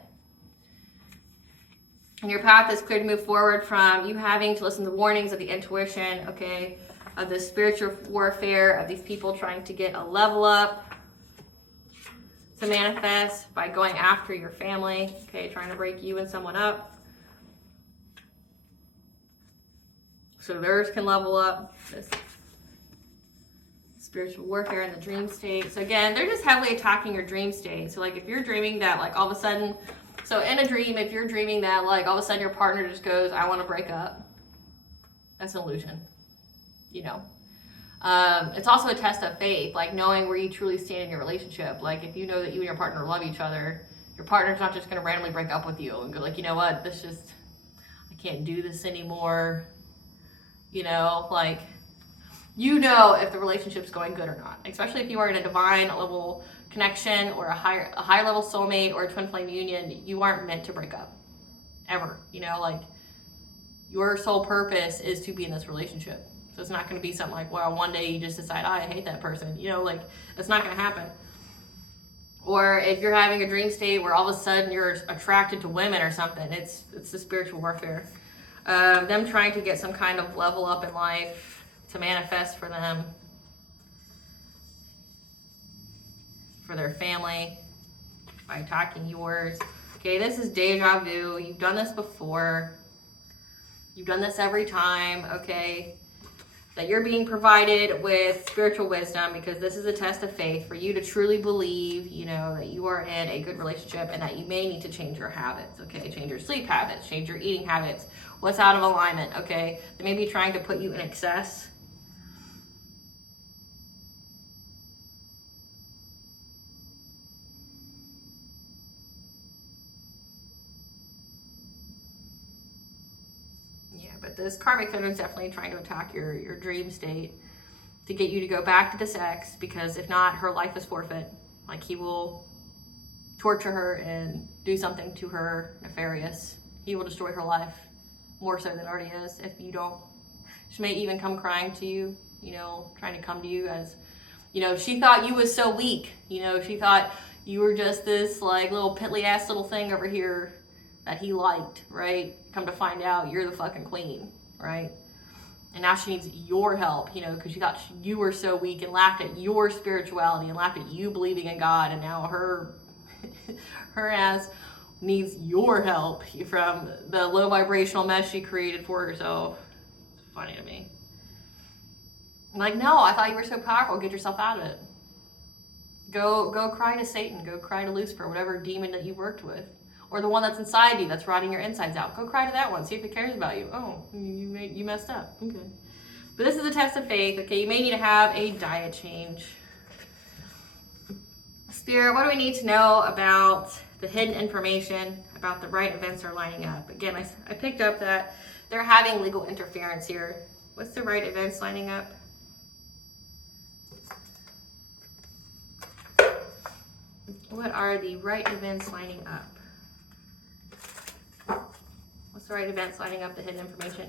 And your path is clear to move forward from you having to listen to the warnings of the intuition, okay, of the spiritual warfare, of these people trying to get a level up to manifest by going after your family, okay, trying to break you and someone up. So theirs can level up, this spiritual warfare in the dream state. So again, they're just heavily attacking your dream state. So like if you're dreaming that like all of a sudden, so in a dream, if you're dreaming that like all of a sudden your partner just goes, I want to break up, that's an illusion, you know. It's also a test of faith, like knowing where you truly stand in your relationship. Like if you know that you and your partner love each other, your partner's not just going to randomly break up with you and go like, you know what, this just, I can't do this anymore. You know, like, you know if the relationship's going good or not, especially if you are in a divine level connection or a high level soulmate or a twin flame union. You aren't meant to break up ever, you know, like your sole purpose is to be in this relationship. So it's not going to be something like, well, one day you just decide, oh, I hate that person. You know, like, it's not going to happen. Or if you're having a dream state where all of a sudden you're attracted to women or something, it's the spiritual warfare. Them trying to get some kind of level up in life to manifest for them, for their family, by attacking yours. Okay, this is deja vu. You've done this before. You've done this every time, okay? That you're being provided with spiritual wisdom, because this is a test of faith for you to truly believe, you know, that you are in a good relationship and that you may need to change your habits, okay? Change your sleep habits, change your eating habits. What's out of alignment, okay? They may be trying to put you in excess. But this karmic federal is definitely trying to attack your dream state to get you to go back to this ex, because if not, her life is forfeit. Like, he will torture her and do something to her nefarious. He will destroy her life more so than it already is if you don't. She may even come crying to you, you know, trying to come to you as, you know, she thought you was so weak. You know, she thought you were just this like little piddly ass little thing over here that he liked, right? Come to find out, you're the fucking queen, right? And now she needs your help, you know, because she thought you were so weak and laughed at your spirituality and laughed at you believing in God, and now her ass needs your help from the low vibrational mess she created for herself. It's funny to me. I'm like, no, I thought you were so powerful. Get yourself out of it. Go cry to Satan. Go cry to Lucifer, whatever demon that you worked with. Or the one that's inside you, that's rotting your insides out. Go cry to that one. See if it cares about you. Oh, you messed up. Okay. But this is a test of faith. Okay, you may need to have a diet change. Spirit, what do we need to know about the hidden information, about the right events are lining up? Again, I picked up that they're having legal interference here. What's the right events lining up? What are the right events lining up? What's the right events lining up the hidden information?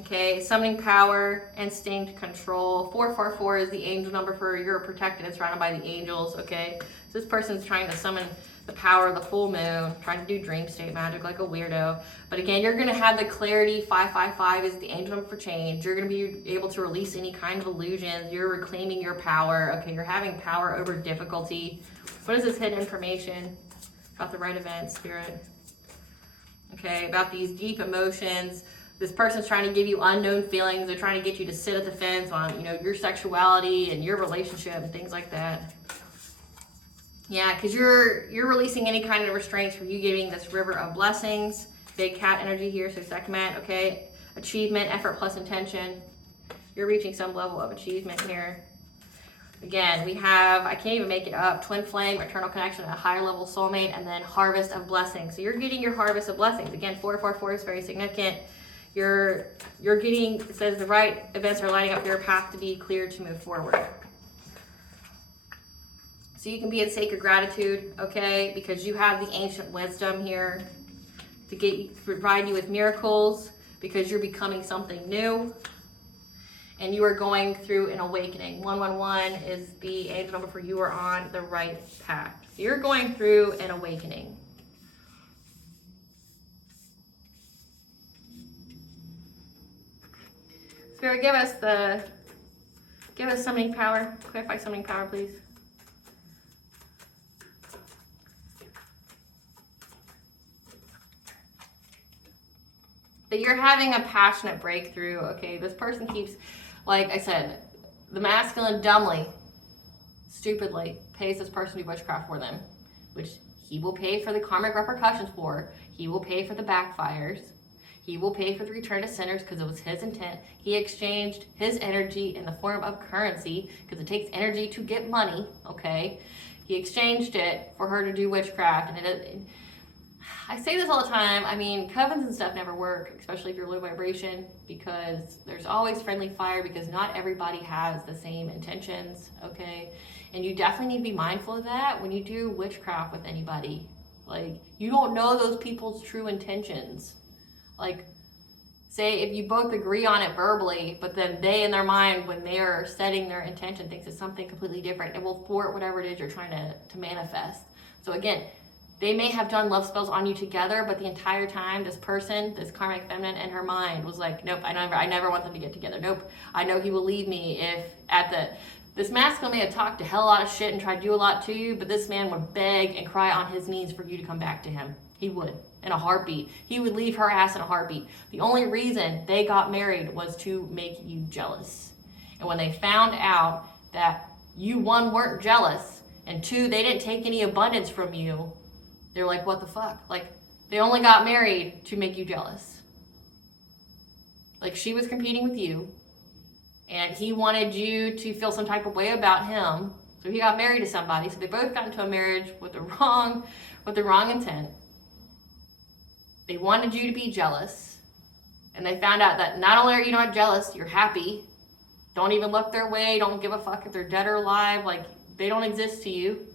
Okay, summoning power, instinct, control. 444 is the angel number for you're protected and surrounded by the angels, okay? So this person's trying to summon the power of the full moon, trying to do dream state magic like a weirdo. But again, you're going to have the clarity. 555 is the angel number for change. You're going to be able to release any kind of illusions. You're reclaiming your power, okay? You're having power over difficulty. What is this hidden information about the right event, Spirit? Okay, about these deep emotions. This person's trying to give you unknown feelings. They're trying to get you to sit at the fence on, you know, your sexuality and your relationship and things like that. Yeah, because you're releasing any kind of restraints for you giving this river of blessings. Big cat energy here, so second mat, okay. Achievement, effort plus intention. You're reaching some level of achievement here. Again, we have, I can't even make it up, twin flame, eternal connection, a higher level soulmate, and then harvest of blessings. So you're getting your harvest of blessings. Again, 444 is very significant. You're getting, it says the right events are lining up your path to be clear to move forward. So you can be in sacred gratitude, okay, because you have the ancient wisdom here to provide you with miracles, because you're becoming something new. And you are going through an awakening. 111 is the angel number for you are on the right path. So you're going through an awakening. Spirit, give us summoning power. Clarify summoning power, please. That you're having a passionate breakthrough. Okay, this person keeps, like I said, the masculine dumbly, stupidly pays this person to do witchcraft for them, which he will pay for the karmic repercussions for. He will pay for the backfires. He will pay for the return to sinners because it was his intent. He exchanged his energy in the form of currency because it takes energy to get money, okay? He exchanged it for her to do witchcraft. And I say this all the time. I mean, covens and stuff never work, especially if you're low vibration, because there's always friendly fire, because not everybody has the same intentions, okay? And you definitely need to be mindful of that when you do witchcraft with anybody. Like, you don't know those people's true intentions. Like, say if you both agree on it verbally, but then they in their mind, when they are setting their intention, thinks it's something completely different, it will thwart whatever it is you're trying to manifest. So again, they may have done love spells on you together, but the entire time, this person, this karmic feminine in her mind was like, nope, I never want them to get together. Nope, I know he will leave me if this masculine may have talked a hell of a lot of shit and tried to do a lot to you, but this man would beg and cry on his knees for you to come back to him. He would, in a heartbeat. He would leave her ass in a heartbeat. The only reason they got married was to make you jealous. And when they found out that you, one, weren't jealous, and two, they didn't take any abundance from you, they're like, what the fuck? Like, they only got married to make you jealous. Like, she was competing with you, and he wanted you to feel some type of way about him, so he got married to somebody. So they both got into a marriage with the wrong intent. They wanted you to be jealous, and they found out that not only are you not jealous, you're happy. Don't even look their way. Don't give a fuck if they're dead or alive. Like, they don't exist to you.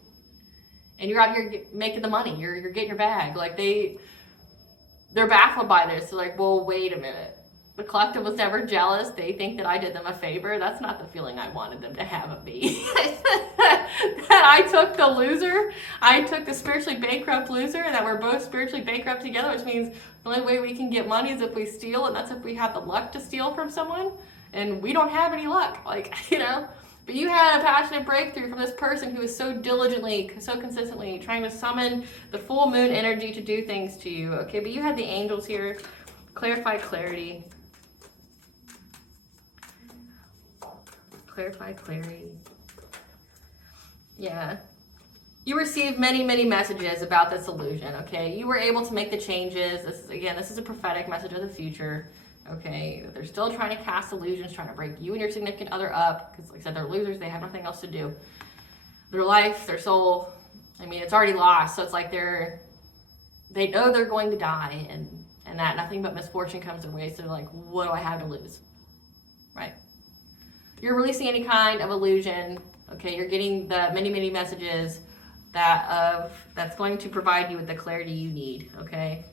And you're out here making the money. You're getting your bag. Like, they're baffled by this. They're like, well, wait a minute. The collective was never jealous. They think that I did them a favor. That's not the feeling I wanted them to have of me. That I took the loser. I took the spiritually bankrupt loser, and that we're both spiritually bankrupt together, which means the only way we can get money is if we steal, and that's if we have the luck to steal from someone. And we don't have any luck. Like, you know. But you had a passionate breakthrough from this person who was so diligently, so consistently trying to summon the full moon energy to do things to you. Okay, but you had the angels here. Clarify clarity. Clarify clarity. Yeah. You received many, many messages about this illusion, okay? You were able to make the changes. This is a prophetic message of the future. Okay, they're still trying to cast illusions, trying to break you and your significant other up, because like I said, they're losers, they have nothing else to do. Their life, their soul, I mean, it's already lost, so it's like they know they're going to die, and that nothing but misfortune comes their way, so they're like, what do I have to lose? Right? You're releasing any kind of illusion, okay? You're getting the many, many messages that's going to provide you with the clarity you need, okay?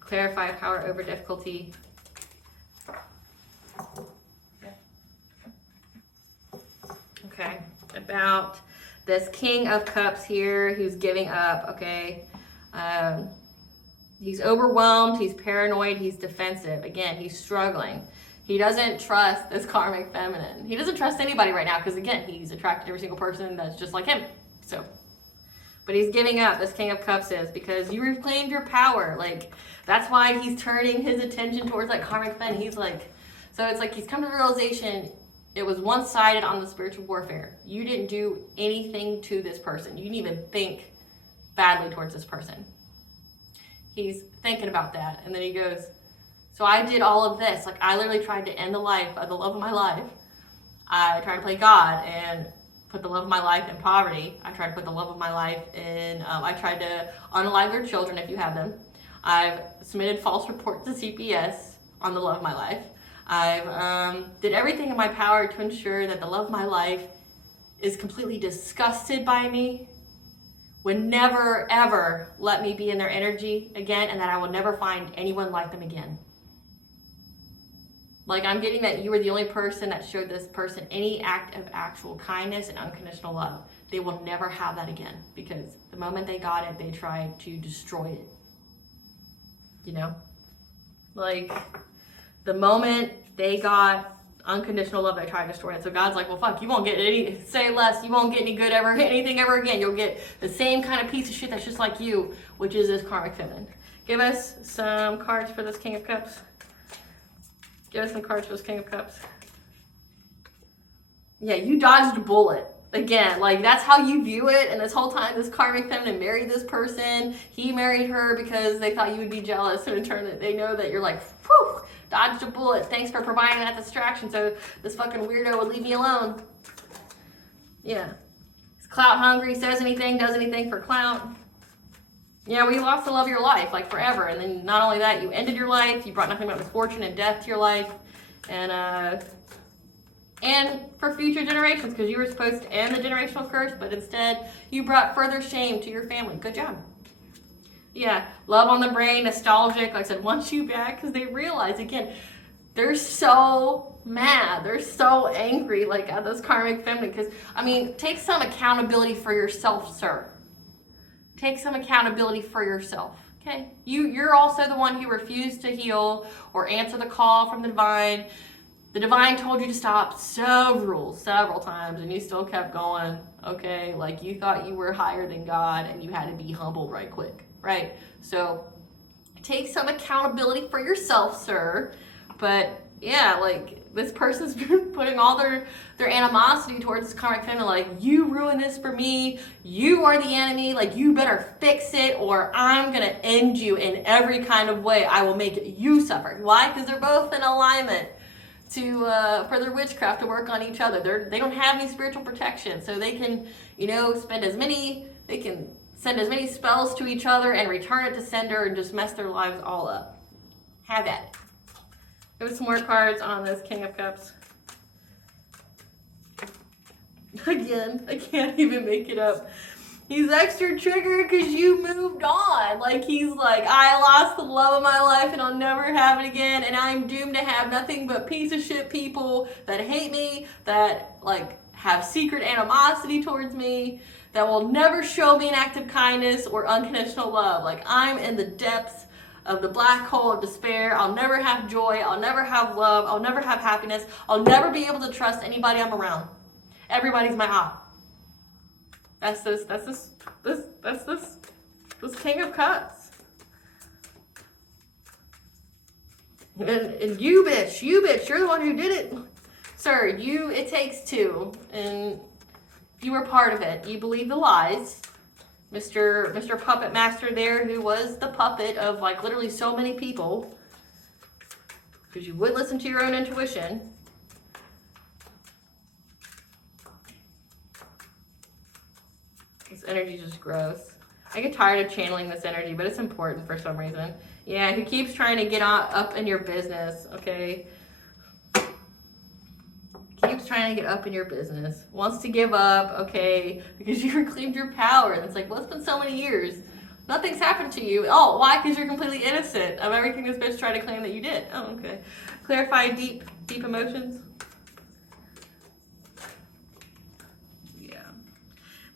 Clarify power over difficulty. Okay, about this King of Cups here who's giving up, okay? He's overwhelmed, he's paranoid, he's defensive. Again, he's struggling. He doesn't trust this karmic feminine. He doesn't trust anybody right now because, again, he's attracted to every single person that's just like him. So, but he's giving up, this King of Cups is, because you reclaimed your power. Like, that's why he's turning his attention towards that karmic feminine. He's like, so it's like he's come to the realization it was one-sided on the spiritual warfare. You didn't do anything to this person. You didn't even think badly towards this person. He's thinking about that. And then he goes, so I did all of this. Like, I literally tried to end the life of the love of my life. I tried to play God and put the love of my life in poverty. I tried to put the love of my life in, I tried to unalive their children if you have them. I've submitted false reports to CPS on the love of my life. I've did everything in my power to ensure that the love of my life is completely disgusted by me, would never, ever let me be in their energy again, and that I will never find anyone like them again. Like, I'm getting that you were the only person that showed this person any act of actual kindness and unconditional love. They will never have that again, because the moment they got it, they tried to destroy it. You know? Like, the moment they got unconditional love, they tried to destroy it. So God's like, well, fuck, you won't get any, say less, you won't get any good ever, anything ever again. You'll get the same kind of piece of shit that's just like you, which is this karmic feminine. Give us some cards for this King of Cups. Give us some cards for this King of Cups. Yeah, you dodged a bullet. Again, like, that's how you view it. And this whole time, this karmic feminine married this person. He married her because they thought you would be jealous. And in turn, they know that you're like, whew, dodged a bullet. Thanks for providing that distraction so this fucking weirdo would leave me alone. Yeah. He's clout hungry, says anything, does anything for clout. Yeah, well, you lost the love of your life, like, forever. And then not only that, you ended your life. You brought nothing but misfortune and death to your life. And for future generations, because you were supposed to end the generational curse, but instead you brought further shame to your family. Good job. Yeah, love on the brain, nostalgic, like I said, wants you back because they realize, again, they're so mad. They're so angry, like, at this karmic feminine. Because, I mean, take some accountability for yourself, sir. Take some accountability for yourself, okay? You're also the one who refused to heal or answer the call from the divine. The divine told you to stop several times, and you still kept going, okay? Like, you thought you were higher than God, and you had to be humbled right quick, right? So, take some accountability for yourself, sir. But, yeah, like, this person's been putting all their animosity towards this karmic feminine, like, you ruined this for me, you are the enemy, like, you better fix it, or I'm gonna end you in every kind of way. I will make you suffer. Why? Because they're both in alignment for their witchcraft to work on each other. They don't have any spiritual protection, so they can, you know, they can send as many spells to each other and return it to sender and just mess their lives all up. Have at it. There's some more cards on this King of Cups. Again, I can't even make it up. He's extra triggered because you moved on. Like, he's like, I lost the love of my life and I'll never have it again. And I'm doomed to have nothing but piece of shit people that hate me, that, like, have secret animosity towards me, that will never show me an act of kindness or unconditional love. Like, I'm in the depths of the black hole of despair. I'll never have joy. I'll never have love. I'll never have happiness. I'll never be able to trust anybody I'm around. Everybody's my op. That's this King of Cups. And you bitch, you're the one who did it. Sir, it takes two, and you were part of it. You believe the lies. Mr. Puppet Master there, who was the puppet of, like, literally so many people, because you would listen to your own intuition. This energy is just gross. I get tired of channeling this energy, but it's important for some reason. Yeah, who keeps trying to get up in your business, okay? Keeps trying to get up in your business. Wants to give up, okay, because you reclaimed your power. And it's like, well, it's been so many years. Nothing's happened to you. Oh, why? Because you're completely innocent of everything this bitch tried to claim that you did. Oh, okay. Clarify deep emotions.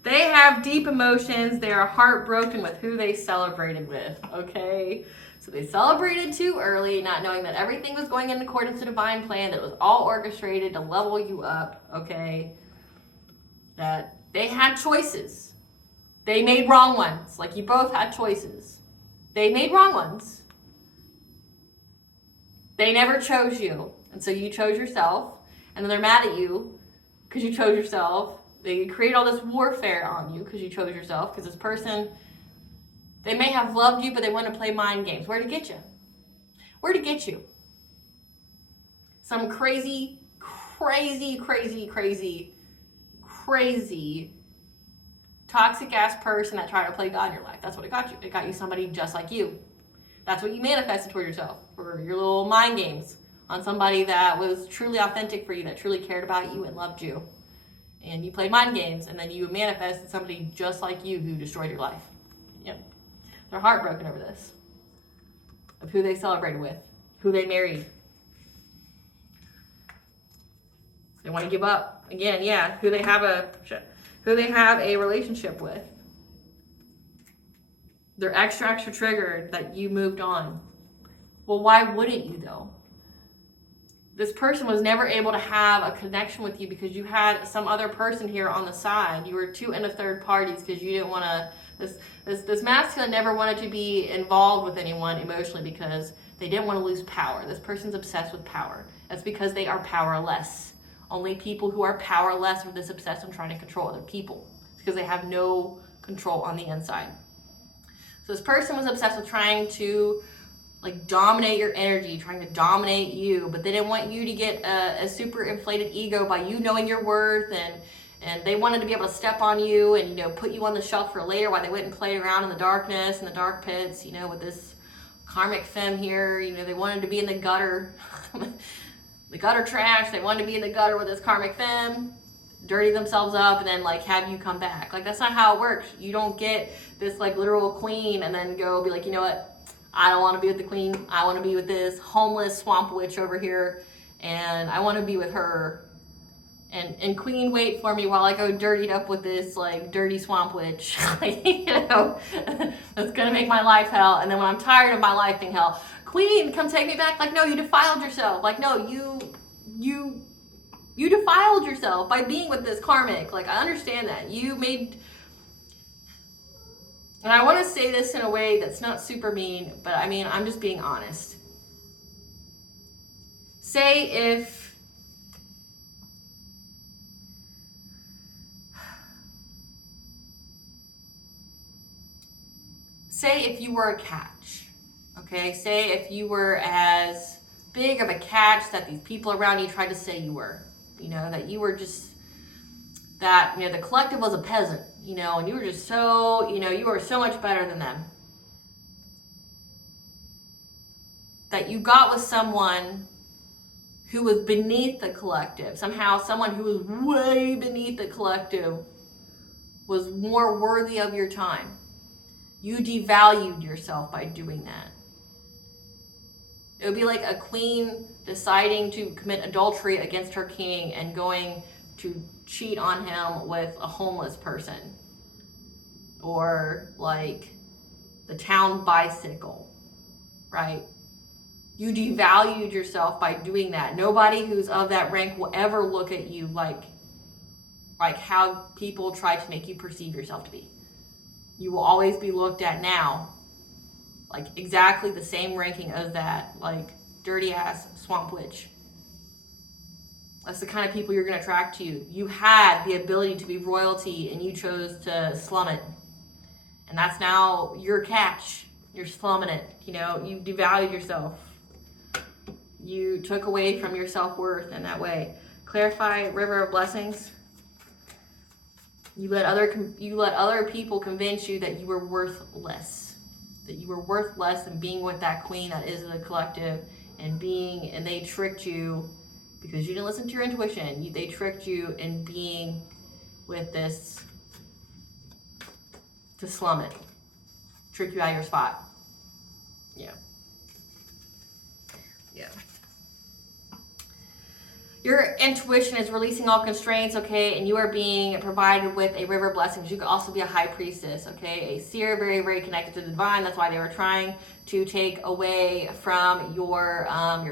They have deep emotions. They are heartbroken with who they celebrated with, okay? So they celebrated too early, not knowing that everything was going in accordance to divine plan, that it was all orchestrated to level you up, okay? That they had choices. They made wrong ones. Like, you both had choices. They made wrong ones. They never chose you, and so you chose yourself, and then they're mad at you because you chose yourself. They create all this warfare on you because you chose yourself, because this person, they may have loved you, but they want to play mind games. Where to get you? Where to get you? Some crazy toxic ass person that tried to play God in your life. That's what it got you. It got you somebody just like you. That's what you manifested toward yourself, for your little mind games on somebody that was truly authentic for you, that truly cared about you and loved you. And you played mind games, and then you manifested somebody just like you who destroyed your life. Yep. They're heartbroken over this. Of who they celebrated with, who they married. They want to give up. Again, yeah, who they have a relationship with. They're extra triggered that you moved on. Well, why wouldn't you, though? This person was never able to have a connection with you because you had some other person here on the side. You were two and a third parties because you didn't want to. This masculine never wanted to be involved with anyone emotionally because they didn't want to lose power. This person's obsessed with power. That's because they are powerless. Only people who are powerless are this obsessed on trying to control other people. It's because they have no control on the inside. So this person was obsessed with trying to, like, dominate your energy, trying to dominate you, but they didn't want you to get a super inflated ego by you knowing your worth, and they wanted to be able to step on you and, you know, put you on the shelf for later while they went and played around in the darkness and the dark pits, you know, with this karmic femme here. You know, they wanted to be in the gutter, the gutter trash. They wanted to be in the gutter with this karmic femme. dirty themselves up and then like have you come back. Like that's not how it works. You don't get this like literal queen and then go be like, you know what? I don't want to be with the queen. I want to be with this homeless swamp witch over here, and I want to be with her. And queen, wait for me while I go dirtied up with this like dirty swamp witch. Like, you know, that's gonna make my life hell. And then when I'm tired of my life being hell, queen, come take me back. Like, no, you defiled yourself. Like, no, you defiled yourself by being with this karmic. Like, I understand that you made. And I want to say this in a way that's not super mean, but I mean, I'm just being honest. Say if you were a catch, okay? Say if you were as big of a catch that these people around you tried to say you were, you know, that you were just, that, you know, the collective was a peasant, you know, and you were just so, you know, you were so much better than them. That you got with someone who was beneath the collective. Somehow someone who was way beneath the collective was more worthy of your time. You devalued yourself by doing that. It would be like a queen deciding to commit adultery against her king and going to cheat on him with a homeless person. Or like the town bicycle, right? You devalued yourself by doing that. Nobody who's of that rank will ever look at you like how people try to make you perceive yourself to be. You will always be looked at now like exactly the same ranking as that like dirty ass swamp witch. That's the kind of people you're going to attract to you. You had the ability to be royalty and you chose to slum it. And that's now your catch. You're slumming it. You know, you devalued yourself. You took away from your self-worth in that way. Clarify river of blessings. You let other people convince you that you were worthless. That you were worthless and being with that queen that is the collective and they tricked you because you didn't listen to your intuition. They tricked you in being with this to slum it. Trick you out of your spot. Yeah. Yeah. Your intuition is releasing all constraints, okay, and you are being provided with a river of blessings. You could also be a high priestess, okay, a seer, very, very connected to the divine. That's why they were trying to take away from your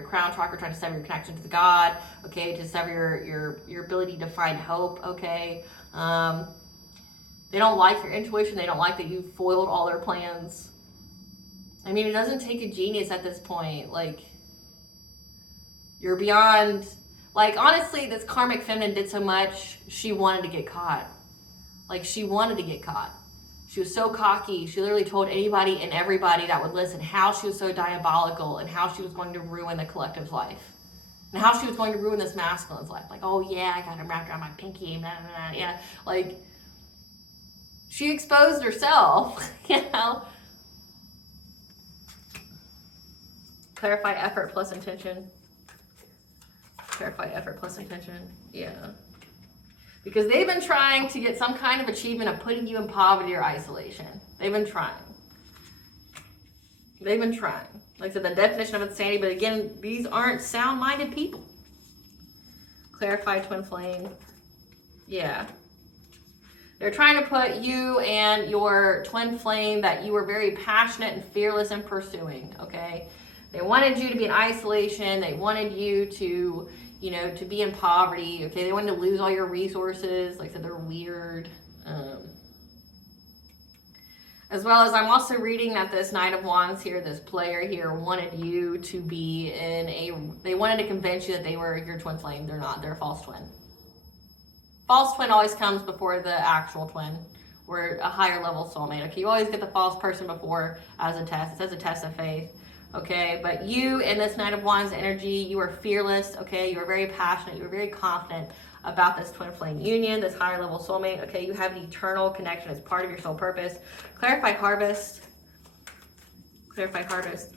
crown chakra, trying to sever your connection to the God, okay, to sever your ability to find hope, okay. They don't like your intuition. They don't like that you foiled all their plans. I mean, it doesn't take a genius at this point. Like, you're beyond. Like, honestly, this karmic feminine did so much, she wanted to get caught. Like, she wanted to get caught. She was so cocky. She literally told anybody and everybody that would listen how she was so diabolical and how she was going to ruin the collective's life. And how she was going to ruin this masculine's life. Like, oh, yeah, I got him wrapped around my pinky. Blah, blah, blah. Yeah, like, she exposed herself, you know. Clarify effort plus intention. Clarify effort plus intention. Yeah. Because they've been trying to get some kind of achievement of putting you in poverty or isolation. They've been trying. They've been trying. Like I said, the definition of insanity, but again, these aren't sound-minded people. Clarify twin flame. Yeah. They're trying to put you and your twin flame that you were very passionate and fearless in pursuing, okay? They wanted you to be in isolation. They wanted you to, you know, to be in poverty, okay? They wanted to lose all your resources. Like I said, they're weird. As well as I'm also reading that this Knight of Wands here, this player here, wanted you to be they wanted to convince you that they were your twin flame. They're not. They're a false twin. False twin always comes before the actual twin, or a higher level soulmate. Okay, you always get the false person before as a test. It says a test of faith. Okay, but you in this Knight of Wands energy, you are fearless. Okay, you are very passionate. You are very confident about this twin flame union, this higher level soulmate. Okay, you have an eternal connection as part of your soul purpose. Clarify harvest. Clarify harvest.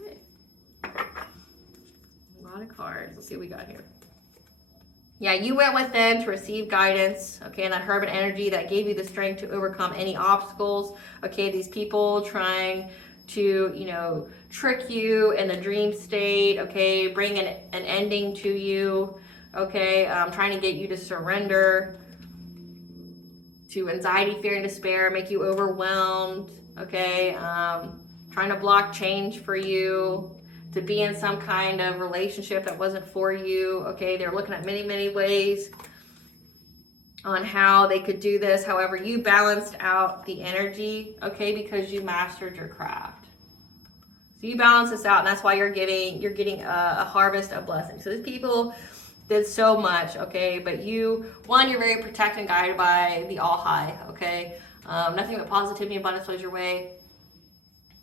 Okay. A lot of cards. Let's see what we got here. Yeah, you went within to receive guidance, okay, and that Herban energy that gave you the strength to overcome any obstacles, okay, these people trying to, you know, trick you in the dream state, okay, bring an ending to you, okay, trying to get you to surrender to anxiety, fear, and despair, make you overwhelmed, okay, trying to block change for you, to be in some kind of relationship that wasn't for you, okay? They're looking at many, many ways on how they could do this. However, you balanced out the energy, okay, because you mastered your craft. So you balance this out, and that's why you're getting a harvest of blessings. So these people did so much, okay, but you're very protected and guided by the All High, okay? Nothing but positivity and abundance flows your way.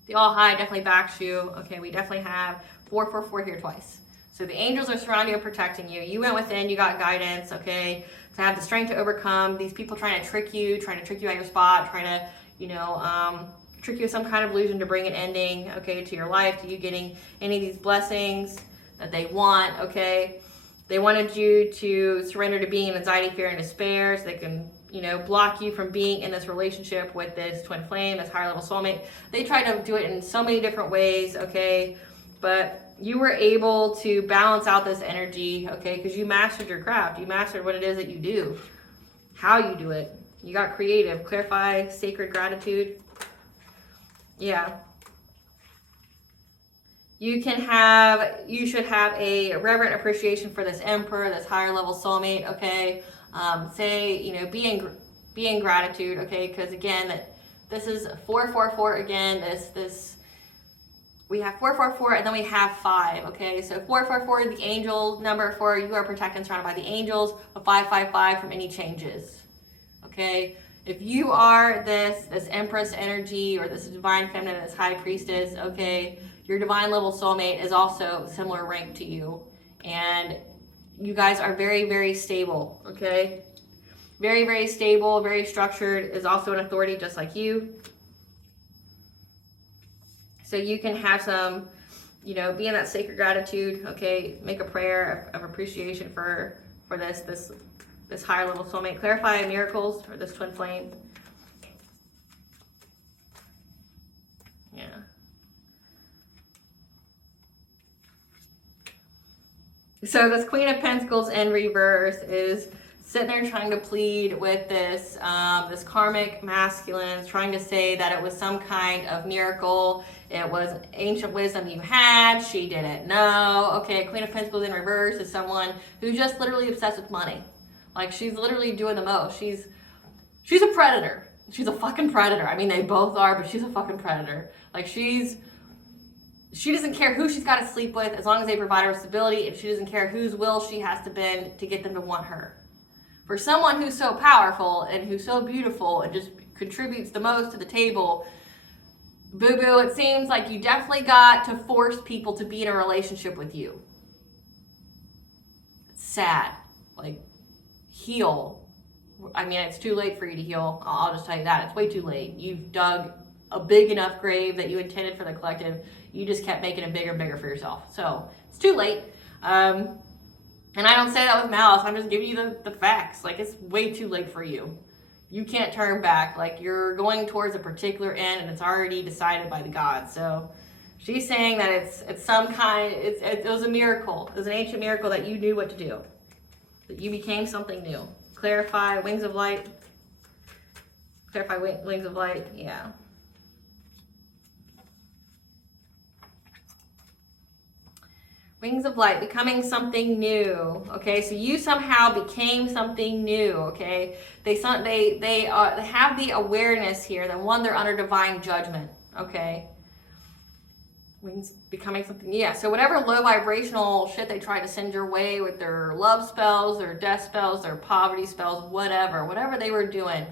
The All High definitely backs you. Okay, we definitely have 444 here twice. So the angels are surrounding you and protecting you. You went within, you got guidance, okay, to have the strength to overcome these people trying to trick you out your spot, trying to, you know, trick you with some kind of illusion to bring an ending, okay, to your life, to you getting any of these blessings that they want, okay. They wanted you to surrender to being in anxiety, fear, and despair so they can, you know, block you from being in this relationship with this twin flame, this higher level soulmate. They tried to do it in so many different ways, okay, but you were able to balance out this energy, okay, because you mastered your craft. You mastered what it is that you do, how you do it. You got creative. Clarify sacred gratitude. Yeah. You should have a reverent appreciation for this emperor, this higher level soulmate, okay? Say, you know, be in gratitude, okay? Because again, this is 444 again, we have 444 and then we have 5, okay? So 444, the angel number for you are protected and surrounded by the angels, but 555 from any changes, okay? If you are this empress energy or this divine feminine, this high priestess, okay, your divine level soulmate is also similar rank to you, and you guys are very, very stable, okay? Very, very stable, very structured, is also an authority just like you. So you can have some, you know, be in that sacred gratitude, okay? Make a prayer of appreciation for this higher level soulmate. Clarify miracles for this twin flame. Yeah. So this Queen of Pentacles in reverse is sitting there trying to plead with this karmic masculine, trying to say that it was some kind of miracle. It was ancient wisdom you had. She didn't know. Okay, Queen of Pentacles in reverse is someone who's just literally obsessed with money. Like, she's literally doing the most. She's a predator. She's a fucking predator. I mean, they both are, but she's a fucking predator. Like, she doesn't care who she's got to sleep with as long as they provide her stability, and she doesn't care whose will she has to bend to get them to want her. For someone who's so powerful and who's so beautiful and just contributes the most to the table, boo-boo, it seems like you definitely got to force people to be in a relationship with you. It's sad. Like, heal. I mean, it's too late for you to heal. I'll just tell you that. It's way too late. You've dug a big enough grave that you intended for the collective. You just kept making it bigger and bigger for yourself. So it's too late. And I don't say that with malice. I'm just giving you the facts. Like, it's way too late for you. You can't turn back. Like, you're going towards a particular end, and it's already decided by the gods. So she's saying that it's some kind. It was a miracle. It was an ancient miracle that you knew what to do. That you became something new. Clarify wings of light. Clarify wings of light. Yeah. Wings of light, becoming something new. Okay, so you somehow became something new. Okay, they have the awareness here that, one, they're under divine judgment. Okay, wings becoming something. Yeah. So whatever low vibrational shit they try to send your way with their love spells, their death spells, their poverty spells, whatever they were doing,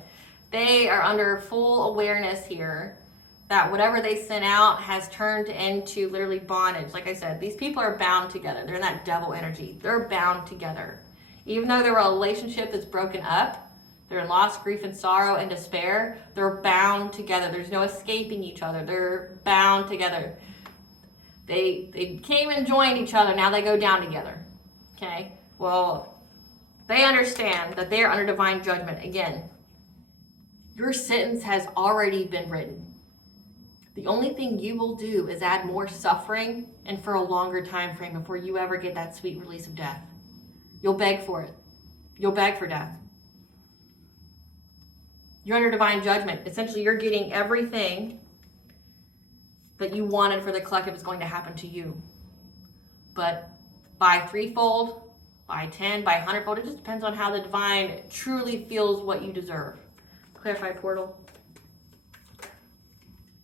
they are under full awareness here that whatever they sent out has turned into literally bondage. Like I said, these people are bound together. They're in that devil energy. They're bound together. Even though they're a relationship that's broken up, they're in loss, grief, and sorrow and despair, they're bound together. There's no escaping each other. They're bound together. They came and joined each other. Now they go down together. Okay? Well, They understand that they are under divine judgment. Again, your sentence has already been written. The only thing you will do is add more suffering and for a longer time frame before you ever get that sweet release of death. You'll beg for it. You'll beg for death. You're under divine judgment. Essentially, you're getting everything that you wanted for the collective is going to happen to you. But by threefold, by 10, by 100-fold, it just depends on how the divine truly feels what you deserve. Clarify portal.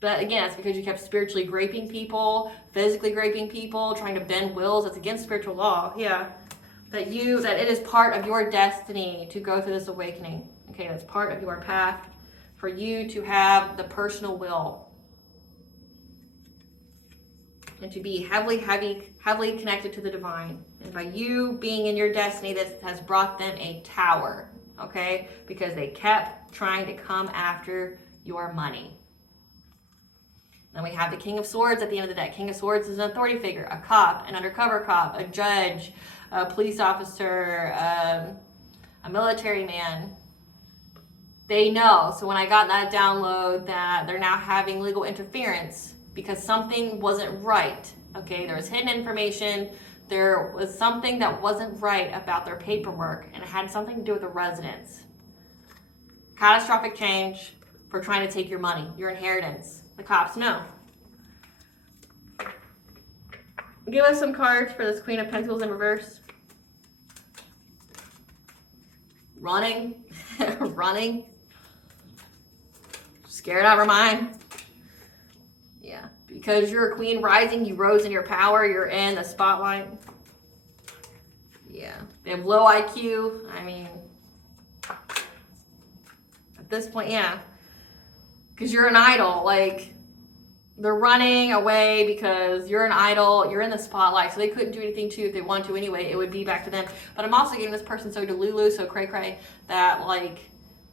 But again, it's because you kept spiritually raping people, physically raping people, trying to bend wills. That's against spiritual law. Yeah. That it is part of your destiny to go through this awakening. Okay, that's part of your path for you to have the personal will. And to be heavily connected to the divine. And by you being in your destiny, this has brought them a tower. Okay? Because they kept trying to come after your money. Then we have the King of Swords at the end of the deck. King of Swords is an authority figure, a cop, an undercover cop, a judge, a police officer, a military man. They know. So when I got that download that they're now having legal interference because something wasn't right. Okay, there was hidden information. There was something that wasn't right about their paperwork, and it had something to do with the residence. Catastrophic change for trying to take your money, your inheritance. The cops know. Give us some cards for this Queen of Pentacles in reverse. Running. Running. Scared out of her mind. Yeah. Because you're a queen rising, you rose in your power, you're in the spotlight. Yeah. They have low IQ. I mean, at this point, yeah. Because you're an idol. Like, they're running away because you're an idol. You're in the spotlight. So they couldn't do anything to you if they wanted to anyway. It would be back to them. But I'm also getting this person so delulu, so cray-cray, that, like,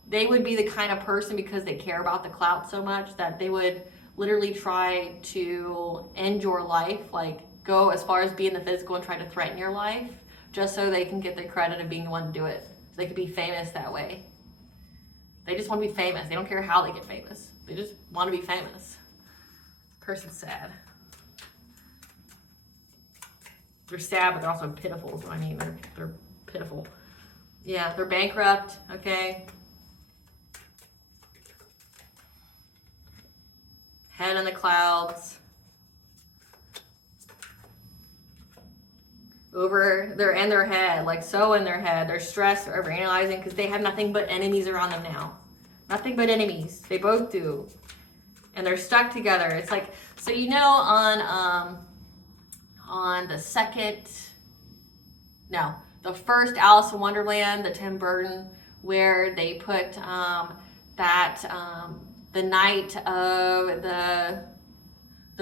they would be the kind of person, because they care about the clout so much, that they would literally try to end your life. Like, go as far as be in the physical and try to threaten your life just so they can get the credit of being the one to do it. So they could be famous that way. They just want to be famous. They don't care how they get famous. They just want to be famous. Person's sad. They're sad, but they're also pitiful. So I mean, they're pitiful. Yeah, they're bankrupt. Okay. Head in the clouds. They're in their head, like so in their head. They're stressed, they're overanalyzing because they have nothing but enemies around them now. Nothing but enemies. They both do. And they're stuck together. It's like, so you know on the first Alice in Wonderland, the Tim Burton, where they put the night of the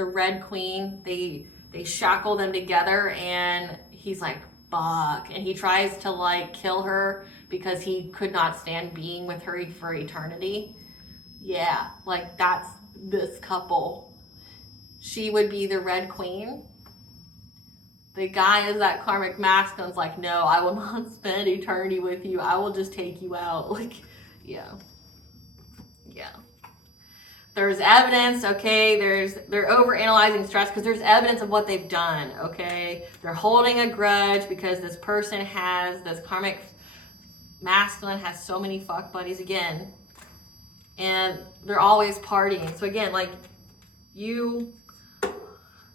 Red Queen, they shackle them together, and he's like, fuck, and he tries to like kill her because he could not stand being with her for eternity. Yeah, like that's this couple. She would be the Red Queen. The guy is that karmic masculine's like, no, I will not spend eternity with you. I will just take you out. Like, yeah. Yeah. There's evidence, okay? They're overanalyzing stress because there's evidence of what they've done, okay? They're holding a grudge because this person has, this karmic masculine has so many fuck buddies again. And they're always partying. So again, like, you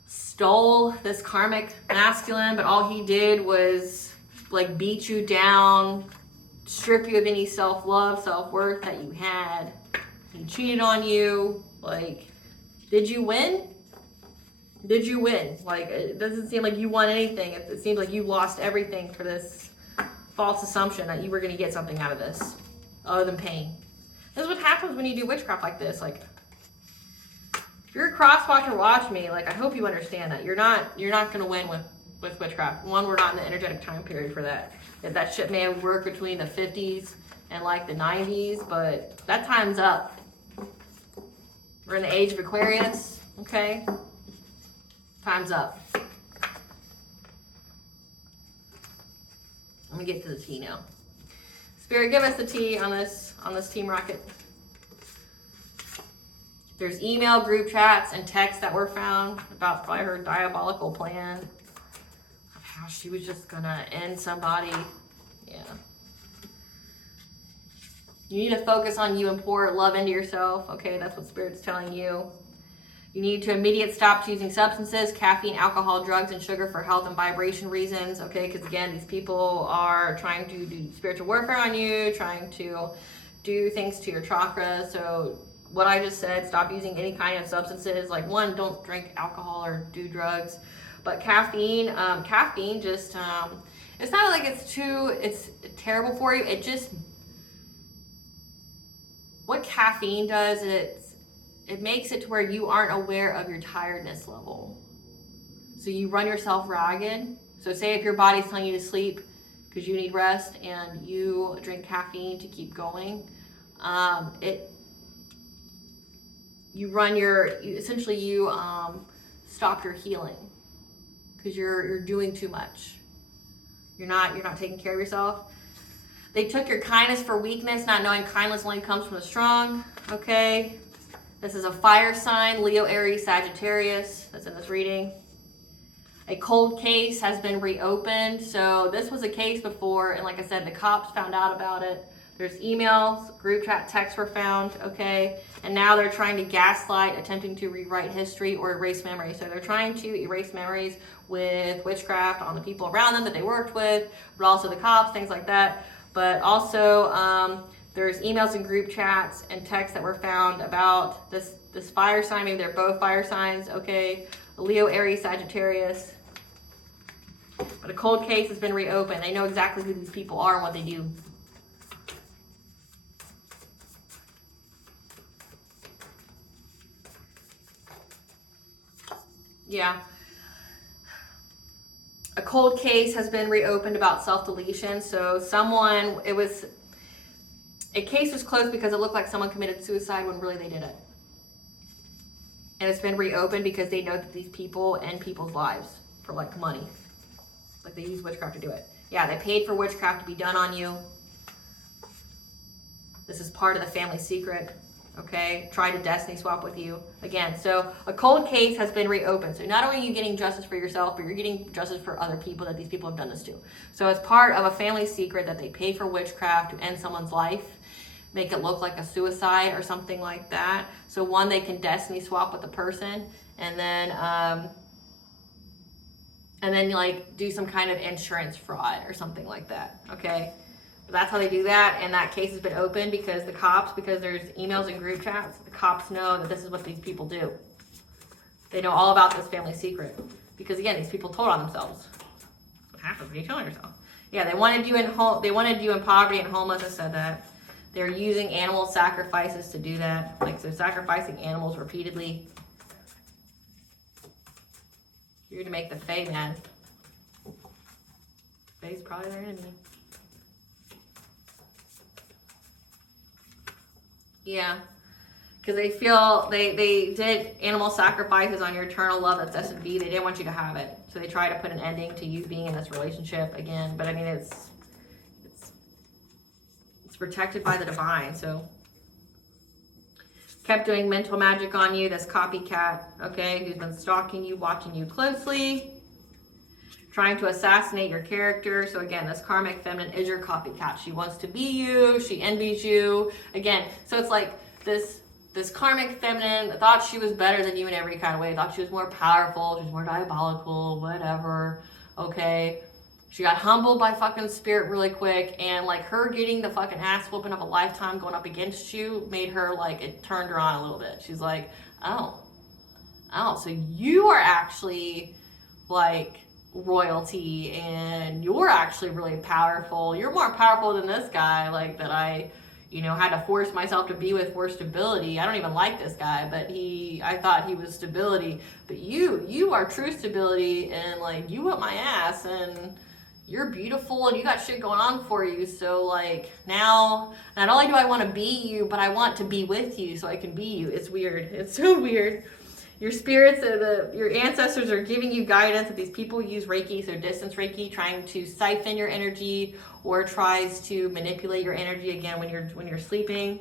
stole this karmic masculine, but all he did was like beat you down, strip you of any self-love, self-worth that you had. He cheated on you. Like, did you win? Did you win? Like, it doesn't seem like you won anything. It seems like you lost everything for this false assumption that you were going to get something out of this other than pain. This is what happens when you do witchcraft like this. Like, if you're a cross-watcher, watch me. Like, I hope you understand that. You're not going to win with witchcraft. One, we're not in the energetic time period for that. That shit may have worked between the 50s and like the 90s, but that time's up. We're in the age of Aquarius, okay? Time's up. Let me get to the tea now. Spirit, give us the tea on this Team Rocket. There's email, group chats, and texts that were found about by her diabolical plan of how she was just gonna end somebody. Yeah. You need to focus on you and pour love into yourself. Okay, that's what Spirit's telling you. You need to immediately stop using substances, caffeine, alcohol, drugs, and sugar for health and vibration reasons. Okay, because again, these people are trying to do spiritual warfare on you, trying to do things to your chakras. So what I just said, stop using any kind of substances. Like, one, don't drink alcohol or do drugs. But caffeine just, it's not like it's terrible for you. It just, what caffeine does, it makes it to where you aren't aware of your tiredness level. So you run yourself ragged. So say if your body's telling you to sleep because you need rest and you drink caffeine to keep going, you stop your healing because you're doing too much. You're not taking care of yourself. They took your kindness for weakness, not knowing kindness only comes from the strong. Okay. This is a fire sign, Leo, Aries, Sagittarius. That's in this reading. A cold case has been reopened. So this was a case before, and like I said, the cops found out about it. There's emails, group chat texts were found, okay? And now they're trying to gaslight, attempting to rewrite history or erase memories. So they're trying to erase memories with witchcraft on the people around them that they worked with, but also the cops, things like that. But also, there's emails and group chats and texts that were found about this fire sign. Maybe they're both fire signs, okay? Leo, Aries, Sagittarius. But a cold case has been reopened. They know exactly who these people are and what they do. Yeah. A cold case has been reopened about self-deletion. So a case was closed because it looked like someone committed suicide when really they didn't. And it's been reopened because they know that these people end people's lives for like money. Like they use witchcraft to do it. Yeah, they paid for witchcraft to be done on you. This is part of the family secret. Okay, try to destiny swap with you again. So a cold case has been reopened. So not only are you getting justice for yourself, but you're getting justice for other people that these people have done this to. So it's part of a family secret that they pay for witchcraft to end someone's life, make it look like a suicide or something like that. So one, they can destiny swap with the person, and then like do some kind of insurance fraud or something like that. Okay. But that's how they do that, and that case has been opened because because there's emails and group chats, the cops know that this is what these people do. They know all about this family secret. Because again, these people told on themselves. That's what happens when you kill yourself. Yeah, they wanted you in poverty and homeless. I said that. They're using animal sacrifices to do that. Like, so sacrificing animals repeatedly. You're to make the Fae mad. Fae's probably their enemy. Yeah, because they feel they did animal sacrifices on your eternal love that's destined to be. They didn't want you to have it, so they try to put an ending to you being in this relationship again. But I mean, it's protected by the divine. So kept doing mental magic on you. This copycat, okay, who's been stalking you, watching you closely, trying to assassinate your character. So again, this karmic feminine is your copycat. She wants to be you. She envies you. Again, so it's like this karmic feminine thought she was better than you in every kind of way. Thought she was more powerful. She was more diabolical, whatever. Okay. She got humbled by fucking spirit really quick. And like her getting the fucking ass whooping of a lifetime going up against you made her like, it turned her on a little bit. She's like, oh, so you are actually like royalty and you're actually really powerful. You're more powerful than this guy, like that I had to force myself to be with for stability. I don't even like this guy, but I thought he was stability. But you are true stability, and like you whip my ass, and you're beautiful, and you got shit going on for you. So like now, not only do I want to be you, but I want to be with you so I can be you. It's weird. It's so weird. Your spirits, your ancestors are giving you guidance that these people use Reiki, so distance Reiki, trying to siphon your energy or tries to manipulate your energy again when you're sleeping.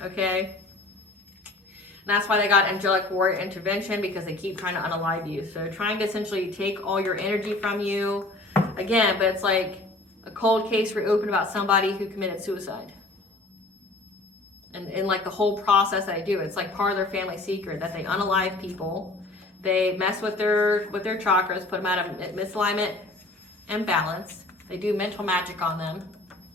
Okay? And that's why they got angelic warrior intervention, because they keep trying to unalive you. So trying to essentially take all your energy from you. Again, but it's like a cold case reopened about somebody who committed suicide. And like the whole process that I do, it's like part of their family secret that they unalive people. They mess with their chakras, put them out of misalignment and balance. They do mental magic on them,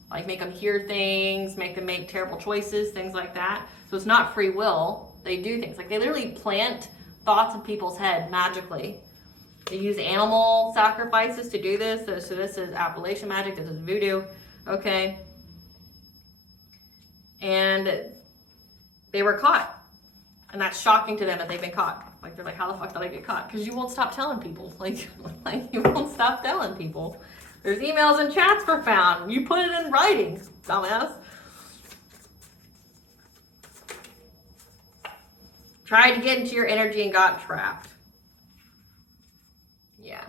like make them hear things, make them make terrible choices, things like that. So it's not free will. They do things like they literally plant thoughts in people's head magically. They use animal sacrifices to do this. So this is Appalachian magic. This is voodoo. Okay. And they were caught. And that's shocking to them that they've been caught. Like, they're like, how the fuck did I get caught? Because you won't stop telling people. Like you won't stop telling people. There's emails and chats were found. You put it in writing, dumbass. Tried to get into your energy and got trapped. Yeah.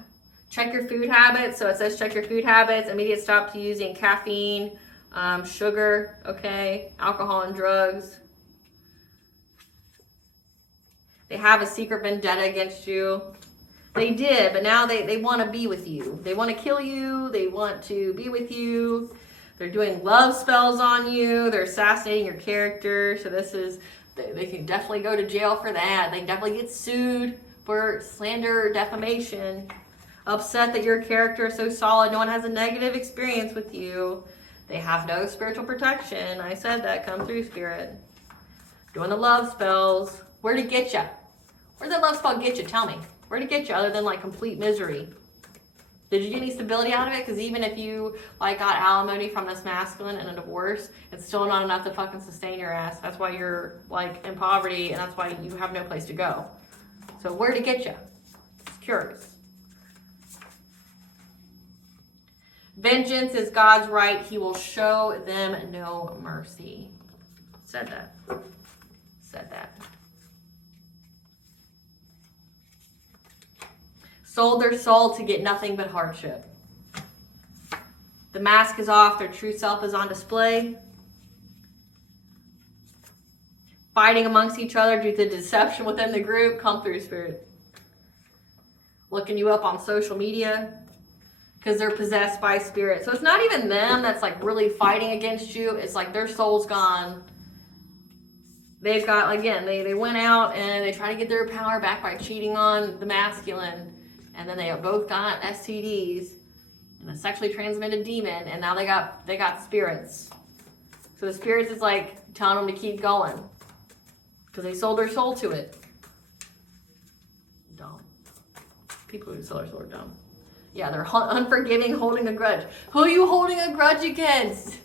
Check your food habits. So it says check your food habits. Immediate stop to using caffeine, sugar, okay, alcohol and drugs. They have a secret vendetta against you. They did, but now they want to be with you. They want to kill you. They want to be with you. They're doing love spells on you. They're assassinating your character. So this is, they can definitely go to jail for that. They can definitely get sued for slander or defamation. Upset that your character is so solid. No one has a negative experience with you. They have no spiritual protection. I said that. Come through, spirit. Doing the love spells. Where'd it get you? Where'd that love spell get you? Tell me. Where'd it get you other than like complete misery? Did you get any stability out of it? Because even if you like got alimony from this masculine and a divorce, it's still not enough to fucking sustain your ass. That's why you're like in poverty, and that's why you have no place to go. So where'd it get you? Just curious. Vengeance is God's right. He will show them no mercy. Said that. Said that. Sold their soul to get nothing but hardship. The mask is off. Their true self is on display. Fighting amongst each other due to deception within the group. Come through, spirit. Looking you up on social media because they're possessed by spirit. So it's not even them that's like really fighting against you. It's like their soul's gone. They've got, again, they went out and they try to get their power back by cheating on the masculine. And then they both got STDs and a sexually transmitted demon. And now they got spirits. So the spirits is like telling them to keep going. Because they sold their soul to it. Dumb. People who sell their soul are dumb. Yeah, they're unforgiving, holding a grudge. Who are you holding a grudge against?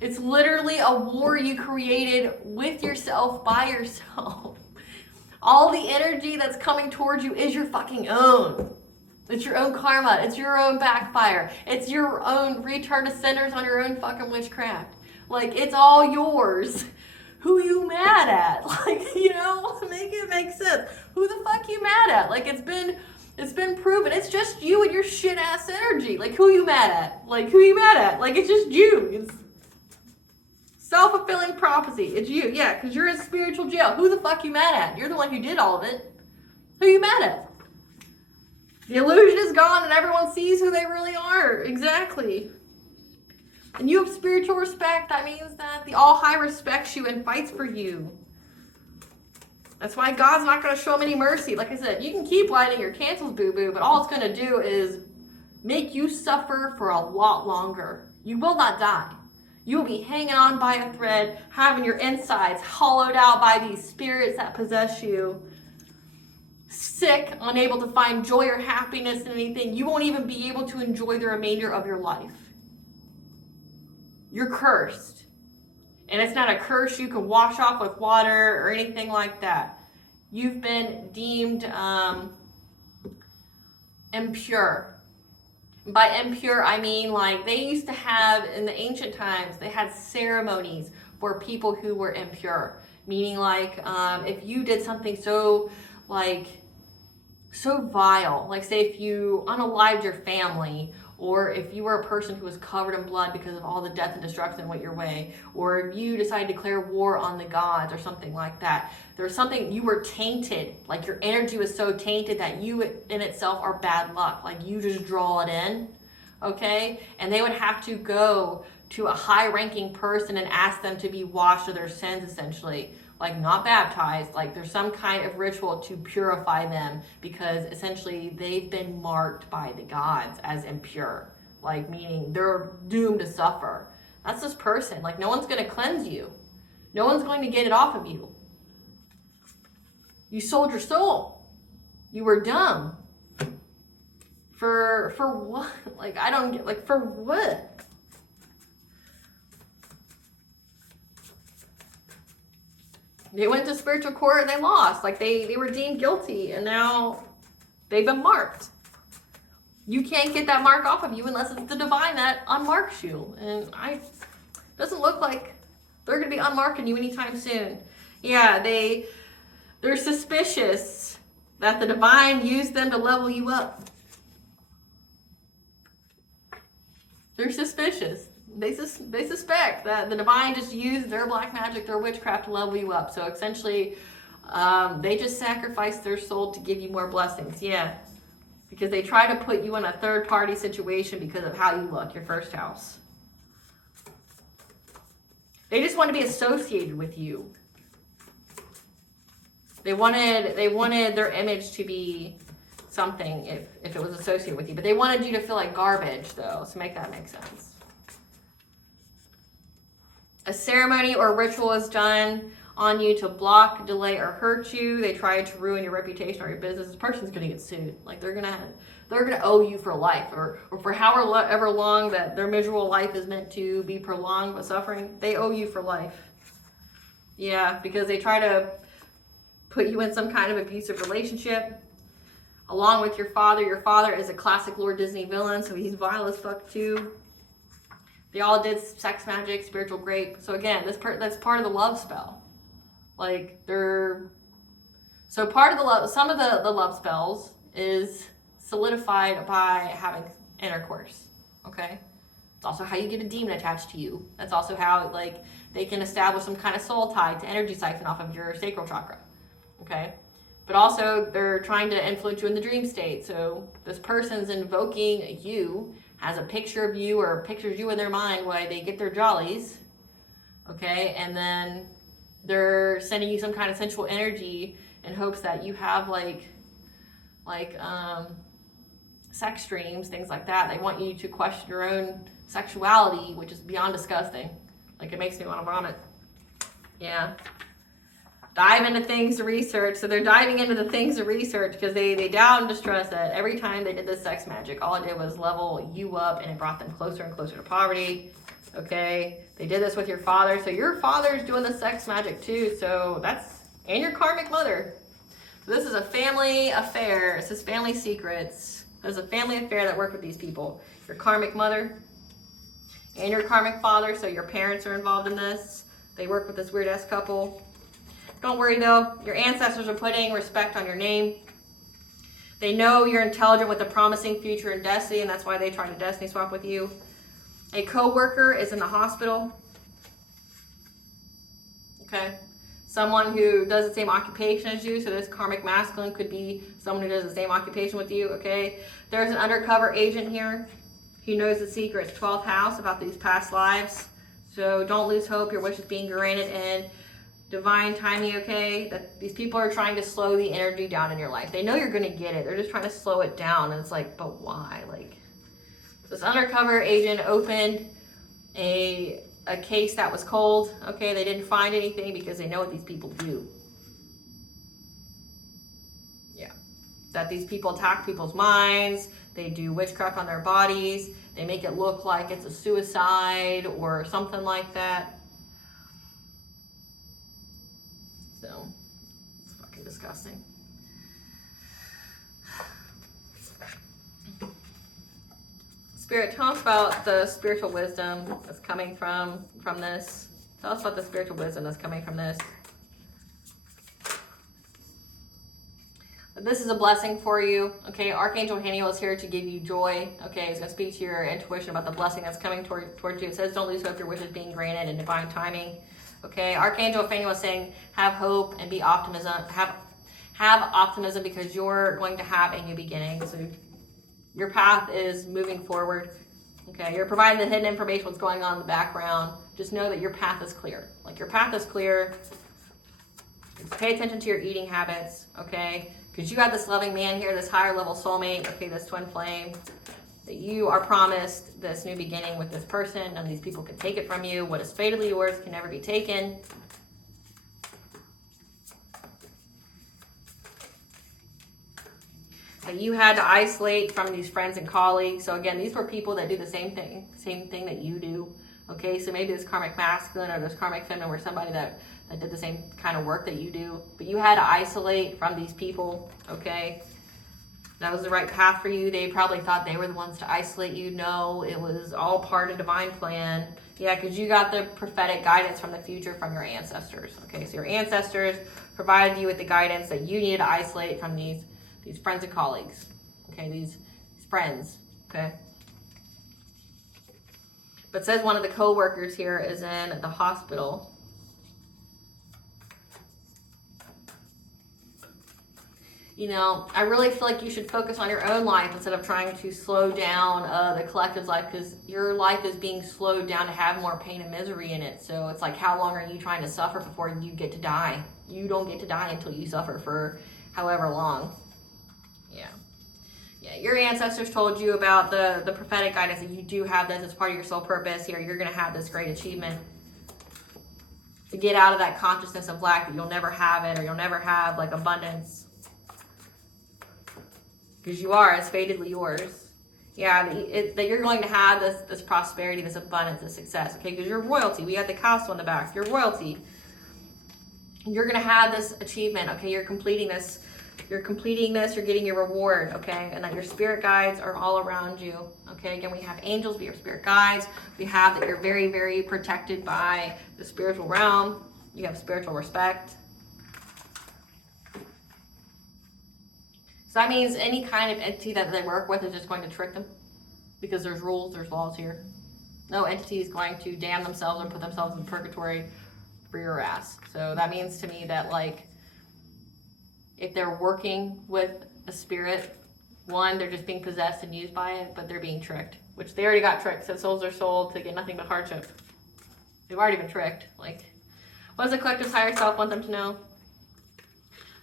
It's literally a war you created with yourself, by yourself. All the energy that's coming towards you is your fucking own. It's your own karma. It's your own backfire. It's your own return to senders on your own fucking witchcraft. Like, it's all yours. Who you mad at? Like, you know, make it make sense. Who the fuck you mad at? Like, it's been proven. It's just you and your shit ass energy. Like, who you mad at? Like, who you mad at? Like, it's just you. It's self-fulfilling prophecy. It's you. Yeah, because you're in spiritual jail. Who the fuck you mad at? You're the one who did all of it. Who you mad at? The illusion is gone and everyone sees who they really are. Exactly. And you have spiritual respect. That means that the All High respects you and fights for you. That's why God's not going to show them any mercy. Like I said, you can keep lighting your candles, boo-boo, but all it's going to do is make you suffer for a lot longer. You will not die. You will be hanging on by a thread, having your insides hollowed out by these spirits that possess you. Sick, unable to find joy or happiness in anything. You won't even be able to enjoy the remainder of your life. You're cursed. And it's not a curse you can wash off with water or anything like that. You've been deemed impure. By impure, I mean like they used to have, in the ancient times, they had ceremonies for people who were impure. Meaning like if you did something so like so vile. Like say if you unalived your family, or if you were a person who was covered in blood because of all the death and destruction that went your way, or if you decided to declare war on the gods or something like that, there's something, you were tainted, like your energy was so tainted that you in itself are bad luck, like you just draw it in, okay? And they would have to go to a high-ranking person and ask them to be washed of their sins, essentially. Like not baptized, like there's some kind of ritual to purify them, because essentially they've been marked by the gods as impure, like meaning they're doomed to suffer. That's this person. Like no one's going to cleanse you. No one's going to get it off of you. You sold your soul. You were dumb. For what? Like I don't get, like for what? They went to spiritual court and they lost. Like they were deemed guilty and now they've been marked. You can't get that mark off of you unless it's the divine that unmarks you. And doesn't look like they're going to be unmarking you anytime soon. Yeah, they're suspicious that the divine used them to level you up. They're suspicious. They suspect that the divine just used their black magic, their witchcraft to level you up. So essentially, they just sacrificed their soul to give you more blessings. Yeah, because they try to put you in a third-party situation because of how you look, your first house. They just want to be associated with you. They wanted their image to be something if it was associated with you. But they wanted you to feel like garbage, though, so make that make sense. A ceremony or ritual is done on you to block, delay, or hurt you. They try to ruin your reputation or your business. This person's gonna get sued. Like they're gonna owe you for life, or for however long that their miserable life is meant to be prolonged with suffering. They owe you for life. Yeah, because they try to put you in some kind of abusive relationship along with your father. Your father is a classic Lord Disney villain, so he's vile as fuck too. They all did sex magic, spiritual grape. So again, that's part of the love spell. Like so part of the love, some of the love spells is solidified by having intercourse. Okay, it's also how you get a demon attached to you. That's also how like they can establish some kind of soul tie to energy siphon off of your sacral chakra. Okay, but also they're trying to influence you in the dream state. So this person's invoking you, has a picture of you or pictures you in their mind while they get their jollies, okay? And then they're sending you some kind of sensual energy in hopes that you have like sex dreams, things like that. They want you to question your own sexuality, which is beyond disgusting. Like it makes me want to vomit. Yeah. Dive into things to research. So they're diving into the things to research because they doubt and distrust that every time they did this sex magic, all it did was level you up and it brought them closer and closer to poverty. Okay, they did this with your father. So your father's doing the sex magic too. So and your karmic mother. So this is a family affair. This is family secrets. There's a family affair that worked with these people. Your karmic mother and your karmic father. So your parents are involved in this. They work with this weird ass couple. Don't worry though, your ancestors are putting respect on your name. They know you're intelligent with a promising future and destiny, and that's why they try to destiny swap with you. A co-worker is in the hospital. Okay. Someone who does the same occupation as you, so this karmic masculine could be someone who does the same occupation with you, okay? There's an undercover agent here. He knows the secrets, 12th house, about these past lives. So don't lose hope, your wish is being granted in divine timing, okay? That these people are trying to slow the energy down in your life. They know you're gonna get it. They're just trying to slow it down. And it's like, but why? Like, this undercover agent opened a case that was cold. Okay, they didn't find anything because they know what these people do. Yeah, that these people attack people's minds. They do witchcraft on their bodies. They make it look like it's a suicide or something like that. So, it's fucking disgusting. Spirit, tell us about the spiritual wisdom that's coming from this. Tell us about the spiritual wisdom that's coming from this. But this is a blessing for you, okay? Archangel Haniel is here to give you joy, okay? He's going to speak to your intuition about the blessing that's coming towards you. It says, don't lose hope, your wish is being granted in divine timing, okay? Archangel Haniel is saying, have hope and be optimism. Have optimism because you're going to have a new beginning. So your path is moving forward, okay? You're providing the hidden information, what's going on in the background. Just know that your path is clear. Like, your path is clear. Pay attention to your eating habits, okay? Because you have this loving man here, this higher level soulmate, okay, this twin flame, that you are promised this new beginning with this person. None of these people can take it from you. What is fatally yours can never be taken. That you had to isolate from these friends and colleagues. So again, these were people that do the same thing that you do. Okay, so maybe this karmic masculine or this karmic feminine were somebody that did the same kind of work that you do, but you had to isolate from these people, okay? That was the right path for you. They probably thought they were the ones to isolate you. No, it was all part of divine plan. Yeah, because you got the prophetic guidance from the future from your ancestors, okay? So your ancestors provided you with the guidance that you needed to isolate from these friends and colleagues, okay? These friends, okay? But it says one of the co-workers here is in the hospital. You know, I really feel like you should focus on your own life instead of trying to slow down the collective's life, because your life is being slowed down to have more pain and misery in it. So it's like, how long are you trying to suffer before you get to die? You don't get to die until you suffer for however long. Yeah, your ancestors told you about the prophetic guidance that you do have this as part of your soul purpose here. You're going to have this great achievement to get out of that consciousness of lack, that you'll never have it, or you'll never have like abundance. Because you are, it's fatedly yours. Yeah, that you're going to have this prosperity, this abundance, this success, okay? Because you're royalty. We got the castle in the back. You're royalty. You're going to have this achievement, okay? You're completing this. You're getting your reward, okay? And that your spirit guides are all around you, okay? Again, we have angels, be your spirit guides. We have that you're very, very protected by the spiritual realm. You have spiritual respect. So that means any kind of entity that they work with is just going to trick them, because there's rules, there's laws here. No entity is going to damn themselves or put themselves in purgatory for your ass. So that means to me that, like, if they're working with a spirit, one, they're just being possessed and used by it, but they're being tricked, which they already got tricked. So souls are sold to get nothing but hardship. They've already been tricked. Like, what does the collective's higher self want them to know?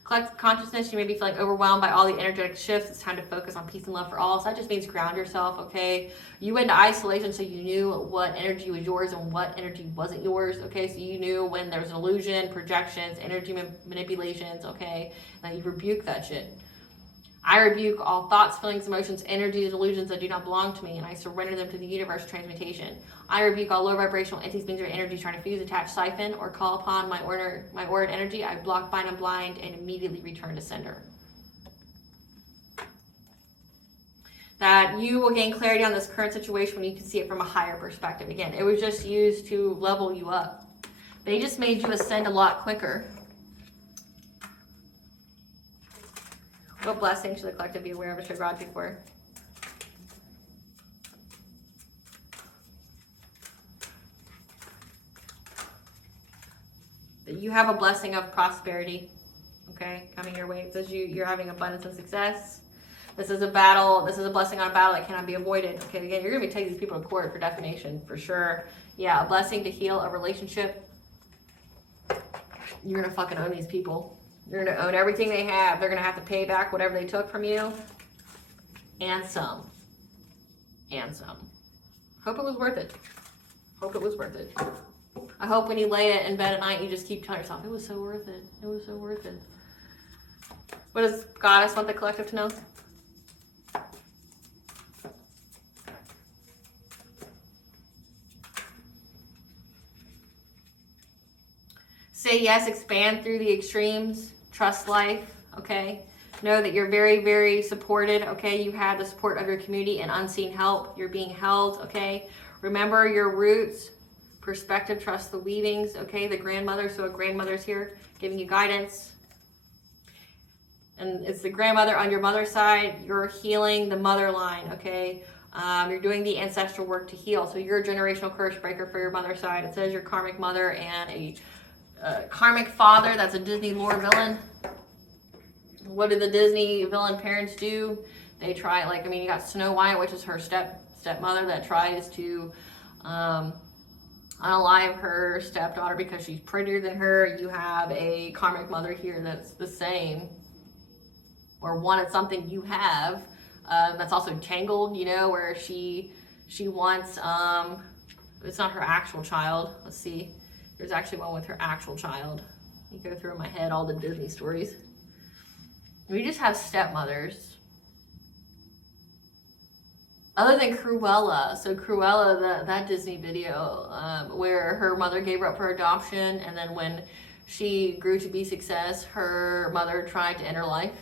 Collective consciousness, you may be feeling overwhelmed by all the energetic shifts. It's time to focus on peace and love for all. So that just means ground yourself, okay? You went into isolation so you knew what energy was yours and what energy wasn't yours, okay? So you knew when there was illusion, projections, energy manipulations, okay? And you rebuke that shit. I rebuke all thoughts, feelings, emotions, energies, illusions that do not belong to me, and I surrender them to the universe transmutation. I rebuke all low vibrational entities, beings, or energies trying to fuse, attach, siphon, or call upon my ordered energy. I block, bind, and blind, and immediately return to sender. That you will gain clarity on this current situation when you can see it from a higher perspective. Again, it was just used to level you up. They just made you ascend a lot quicker. What blessing should the collective be aware of or should gratitude for? That you have a blessing of prosperity, okay, coming your way. It says you're having abundance and success. This is a battle. This is a blessing on a battle that cannot be avoided. Okay, again, you're going to be taking these people to court for defamation, for sure. Yeah, a blessing to heal a relationship. You're going to fucking own these people. You're going to own everything they have. They're going to have to pay back whatever they took from you. And some. And some. Hope it was worth it. Hope it was worth it. I hope when you lay in bed at night, you just keep telling yourself, it was so worth it. It was so worth it. What does Goddess want the collective to know? Say yes, expand through the extremes. Trust life, okay? Know that you're very, very supported, okay? You have the support of your community and unseen help. You're being held, okay? Remember your roots. Perspective, trust the weavings, okay? The grandmother, so a grandmother's here giving you guidance. and it's the grandmother on your mother's side. You're healing the mother line, okay? You're doing the ancestral work to heal. So you're a generational curse breaker for your mother's side. It says your karmic mother and a karmic father. That's a Disney lore villain. What do the Disney villain parents do? They try, like, I mean, you got Snow White, which is her stepmother that tries to unalive her stepdaughter because she's prettier than her. You have a karmic mother here that's the same, or wanted something you have. That's also Tangled, you know, where she wants, it's not her actual child. Let's see. There's actually one with her actual child. You go through in my head all the Disney stories. We just have stepmothers. Other than Cruella. So Cruella, that Disney video, where her mother gave her up for adoption, and then when she grew to be success, her mother tried to end her life.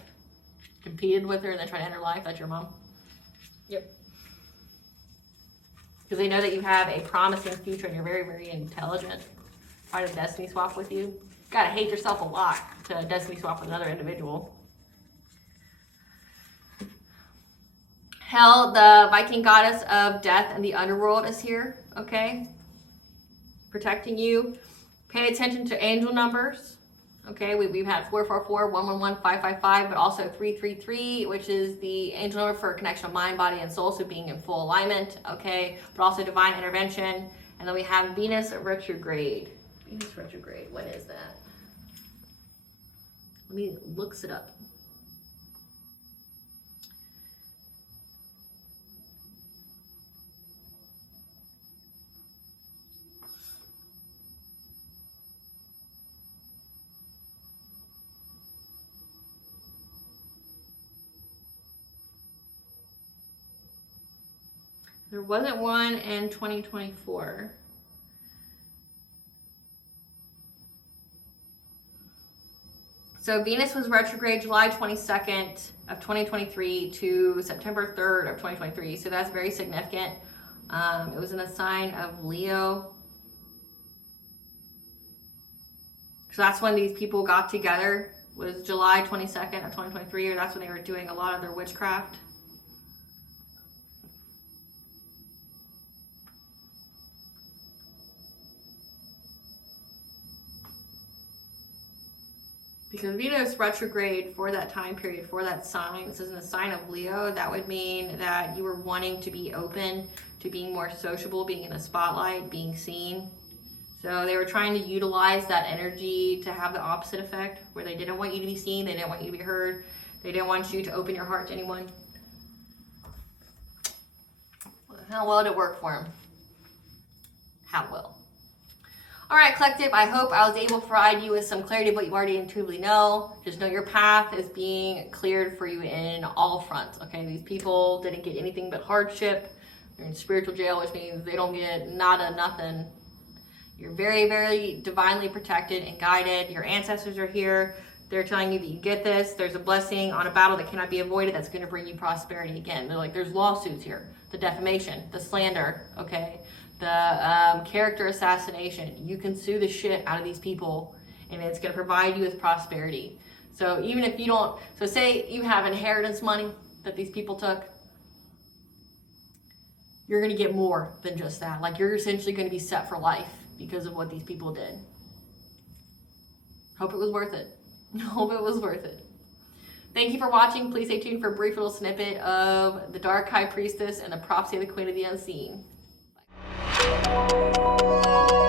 Competed with her and then tried to end her life. That's your mom. Yep. Because they know that you have a promising future and you're very, very intelligent. Try to destiny swap with you. You gotta hate yourself a lot to destiny swap with another individual. Hell, the Viking goddess of death and the underworld is here, okay? Protecting you. Pay attention to angel numbers. Okay, we've had 444, 111, 555, but also 333, which is the angel number for connection of mind, body, and soul, so being in full alignment, okay? But also divine intervention. And then we have Venus retrograde. Venus retrograde, what is that? Let me look it up. There wasn't one in 2024. So Venus was retrograde July 22nd of 2023 to September 3rd of 2023. So that's very significant. It was in the sign of Leo. So that's when these people got together, was July 22nd of 2023, or that's when they were doing a lot of their witchcraft. Because Venus retrograde for that time period, for that sign, this is in the sign of Leo, that would mean that you were wanting to be open, to being more sociable, being in the spotlight, being seen. So they were trying to utilize that energy to have the opposite effect, where they didn't want you to be seen, they didn't want you to be heard, they didn't want you to open your heart to anyone. How well did it work for them? How well? All right, collective, I hope I was able to provide you with some clarity of what you already intuitively know. Just know your path is being cleared for you in all fronts, okay? These people didn't get anything but hardship. They're in spiritual jail, which means they don't get nada, nothing. You're very, very divinely protected and guided. Your ancestors are here. They're telling you that you get this. There's a blessing on a battle that cannot be avoided that's going to bring you prosperity again. They're like, there's lawsuits here. The defamation, the slander, okay? The character assassination. You can sue the shit out of these people and it's going to provide you with prosperity. So even if you don't, so say you have inheritance money that these people took, you're going to get more than just that. Like, you're essentially going to be set for life because of what these people did. Hope it was worth it. Hope it was worth it. Thank you for watching. Please stay tuned for a brief little snippet of the Dark High Priestess and the Prophecy of the Queen of the Unseen. Bye.